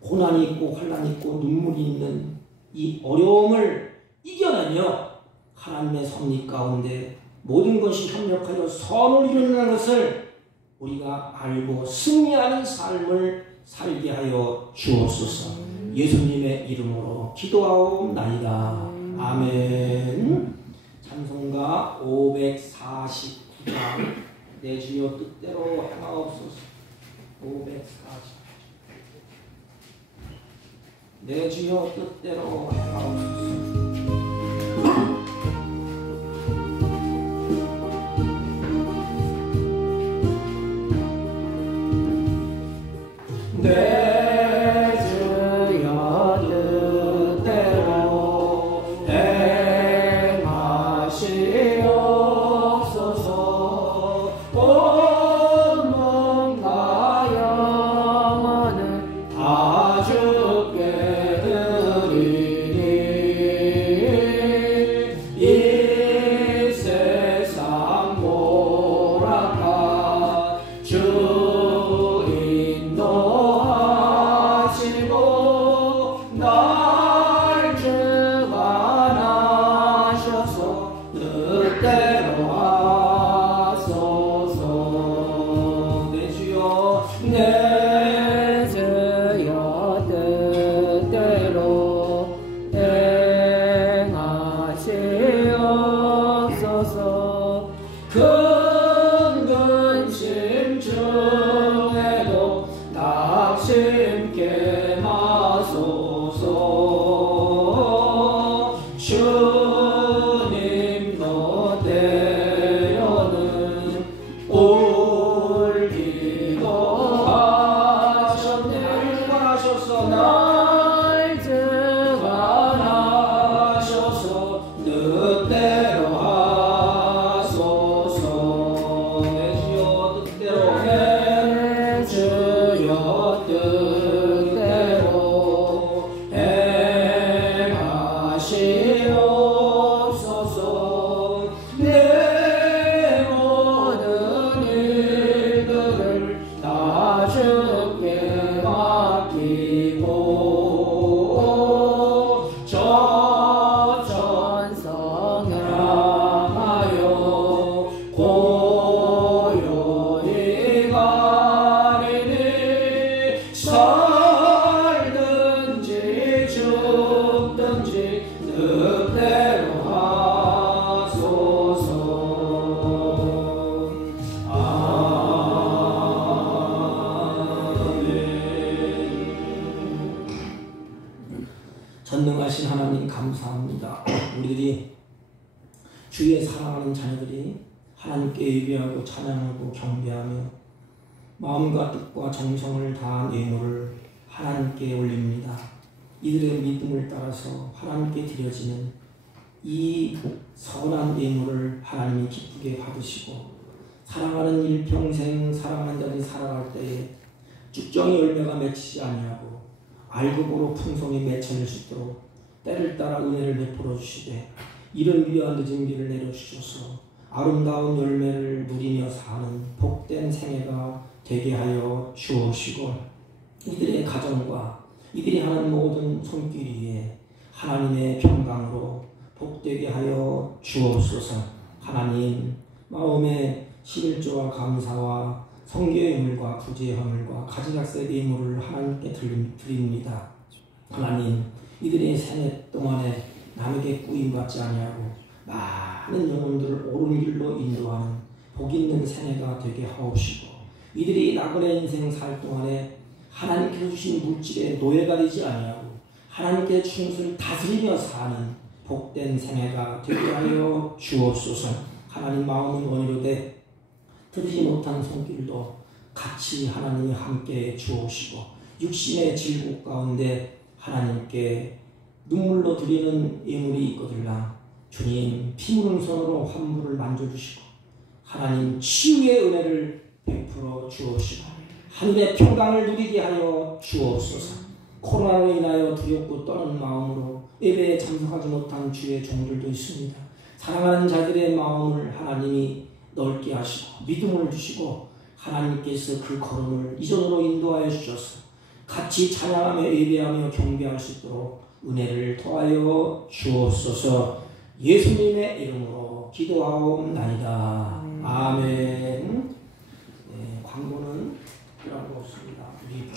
고난이 있고 환난이 있고 눈물이 있는 이 어려움을 이겨내며 하나님의 섭리 가운데 모든 것이 협력하여 선을 이루는 것을 우리가 알고 승리하는 삶을 살게 하여 주옵소서. 예수님의 이름으로 기도하옵나이다. 아멘. 찬송가 549장 내 주여 뜻대로 행하옵소서. 549. 내 주여 뜻대로 행하옵소서. 내 주여 뜻대로 행하시옵소서. 온 몸과 영혼을 다 주께 드리니 이 세상 모락한 주 인도하시고 날 주관하셔서 뜻대로 하소서. 내 주여 내 주여 뜻대로 행하시옵소서. 큰 근심 중에도 낙심케 마소서. 주님 너대여는 올기도 하셨네. 주관하셔서 날 주관하셔서 뜻대로 하소서. 내 주여 뜻대로 내 주여 뜻대로 행하시옵소서. 내 모든 일 전능하신 하나님 감사합니다. 우리들이 주의 사랑하는 자녀들이 하나님께 예배하고 찬양하고 경배하며 마음과 뜻과 정성을 다한 예물을 하나님께 올립니다. 이들의 믿음을 따라서 하나님께 드려지는 이 선한 예물을 하나님이 기쁘게 받으시고 사랑하는 일평생 사랑하는 자들이 살아갈 때에 쭉정이 열매가 맺히지 아니하고 알곡으로 풍성히 맺혀질 수 있도록 때를 따라 은혜를 베풀어 주시되 이른 비와 늦은 비를 내려주셔서 아름다운 열매를 누리며 사는 복된 생애가 되게 하여 주옵시고 이들의 가정과 이들이 하는 모든 손길 위에 하나님의 평강으로 복되게 하여 주옵소서. 하나님 마음에 11조와 감사와 성교의 예물과 구제의 헌물과 가지각색 예물을 하나님께 드립니다. 하나님 이들의 생애 동안에 남에게 꾸임받지 아니하고 많은 영혼들을 옳은 길로 인도하는 복 있는 생애가 되게 하옵시고 이들이 나그네 인생 살 동안에 하나님께서 주신 물질에 노예가 되지 아니하고 하나님께 주신 것을 다스리며 사는 복된 생애가 되게 하여 주옵소서. 하나님 마음은 원이로되 들지 못한 손길도 같이 하나님이 함께 주옵시고 육신의 질곡 가운데 하나님께 눈물로 드리는 예물이 있거들라 주님 피 묻은 손으로 환부를 만져주시고 하나님 치유의 은혜를 베풀어 주옵시고 하늘의 평강을 누리게 하여 주옵소서. 코로나로 인하여 두렵고 떠는 마음으로 예배에 참석하지 못한 주의 종들도 있습니다. 사랑하는 자들의 마음을 하나님이 넓게 하시고 믿음을 주시고 하나님께서 그 걸음을 이전으로 인도하여 주셔서 같이 찬양하며 예배하며 경배할 수 있도록 은혜를 더하여 주옵소서. 예수님의 이름으로 기도하옵나이다. 아멘. 네, 광고는 필요한 거 없습니다. 우리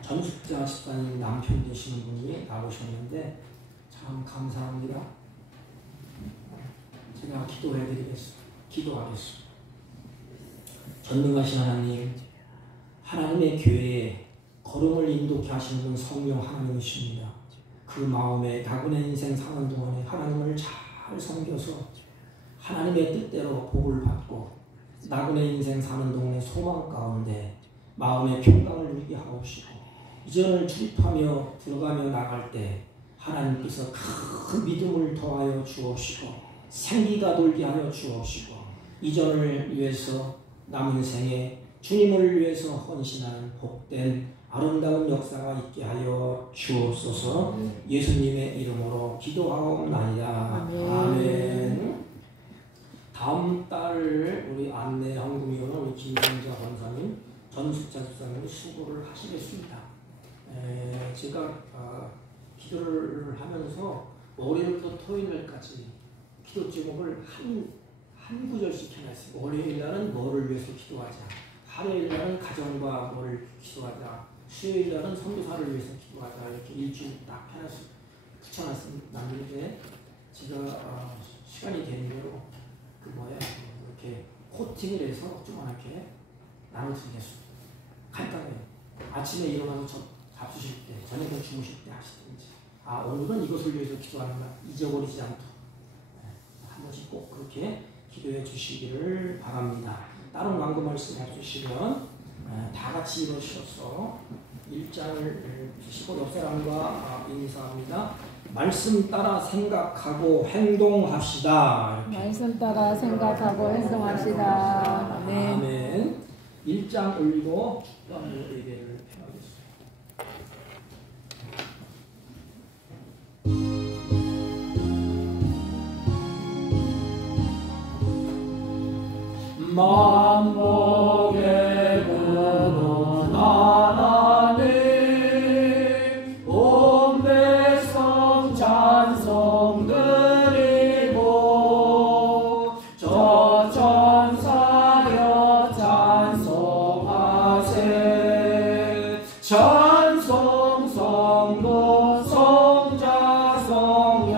전숙자 집사님 남편 되시는 분이 나오셨는데 참 감사합니다. 제가 기도하겠습니다. 전능하신 하나님, 하나님의 교회에 걸음을 인도케 하시는 분 성령 하나님이십니다. 그 마음에 나그네 인생 사는 동안에 하나님을 잘 섬겨서 하나님의 뜻대로 복을 받고 나그네 인생 사는 동안에 소망 가운데 마음의 평강을 누리게 하옵시고 이전을 출입하며 들어가며 나갈 때 하나님께서 큰 믿음을 더하여 주옵시고 생기가 돌게 하여 주옵시고 이전을 위해서 남은 생에 주님을 위해서 헌신하는 복된 아름다운 역사가 있게 하여 주옵소서. 예수님의 이름으로 기도하옵나이다. 아멘. 다음 달 우리 안내 헌금위원은 우리 김정자 권사님, 전숙자 집사님이 수고를 하시겠습니다. 제가 기도를 하면서 월요일부터 토요일까지 기도 제목을 한 구절씩 해놨습니다. 월요일 날은 뭐를 위해서 기도하자, 화요일 날은 가정과 뭐를 기도하자, 수요일 날은 선교사를 위해서 기도하자, 이렇게 일주일 딱 해놨습니다. 붙여놨습니다. 남는데 제가 시간이 되는 대로 이렇게 코팅을 해서 조그맣게 나눠드리겠습니다. 간단해요. 아침에 일어나서 잡수실 때, 저녁에 주무실 때 하시든지, 오늘은 이것을 위해서 기도하는구나, 잊어버리지 않도록 한 번씩 꼭 그렇게 기도해 주시기를 바랍니다. 다른 광고 말씀 해주시면 다 같이 일어서서 1장을 주시고 옆 사람과 인사합니다. 말씀 따라 생각하고 행동합시다. 이렇게. 말씀 따라 생각하고 행동합시다. 아멘. 아멘. 1장 올리고 예배를 펴겠습니다. 만복의 근원 하나님 온 백성 찬송 드리고 저 천사여 찬송하세 찬송 성도 성자 성령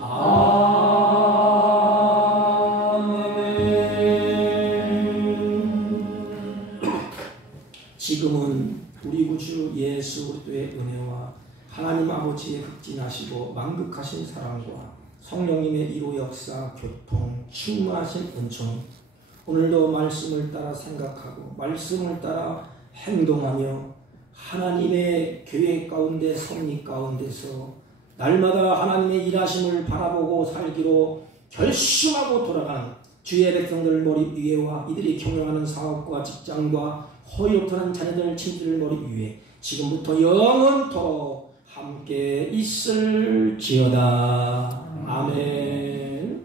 아멘. 우리 구주 예수 그리스도의 은혜와 하나님 아버지의 극진하시고 만극하신 사랑과 성령님의 이로 역사, 교통, 충만하신 은총이 오늘도 말씀을 따라 생각하고 말씀을 따라 행동하며 하나님의 계획 가운데 섭리 가운데서 날마다 하나님의 일하심을 바라보고 살기로 결심하고 돌아가는 주의 백성들 머리 위에와 이들이 경영하는 사업과 직장과 허위롭다는 자녀들 친구들 머리 위에 지금부터 영원토록 함께 있을지어다. 아멘.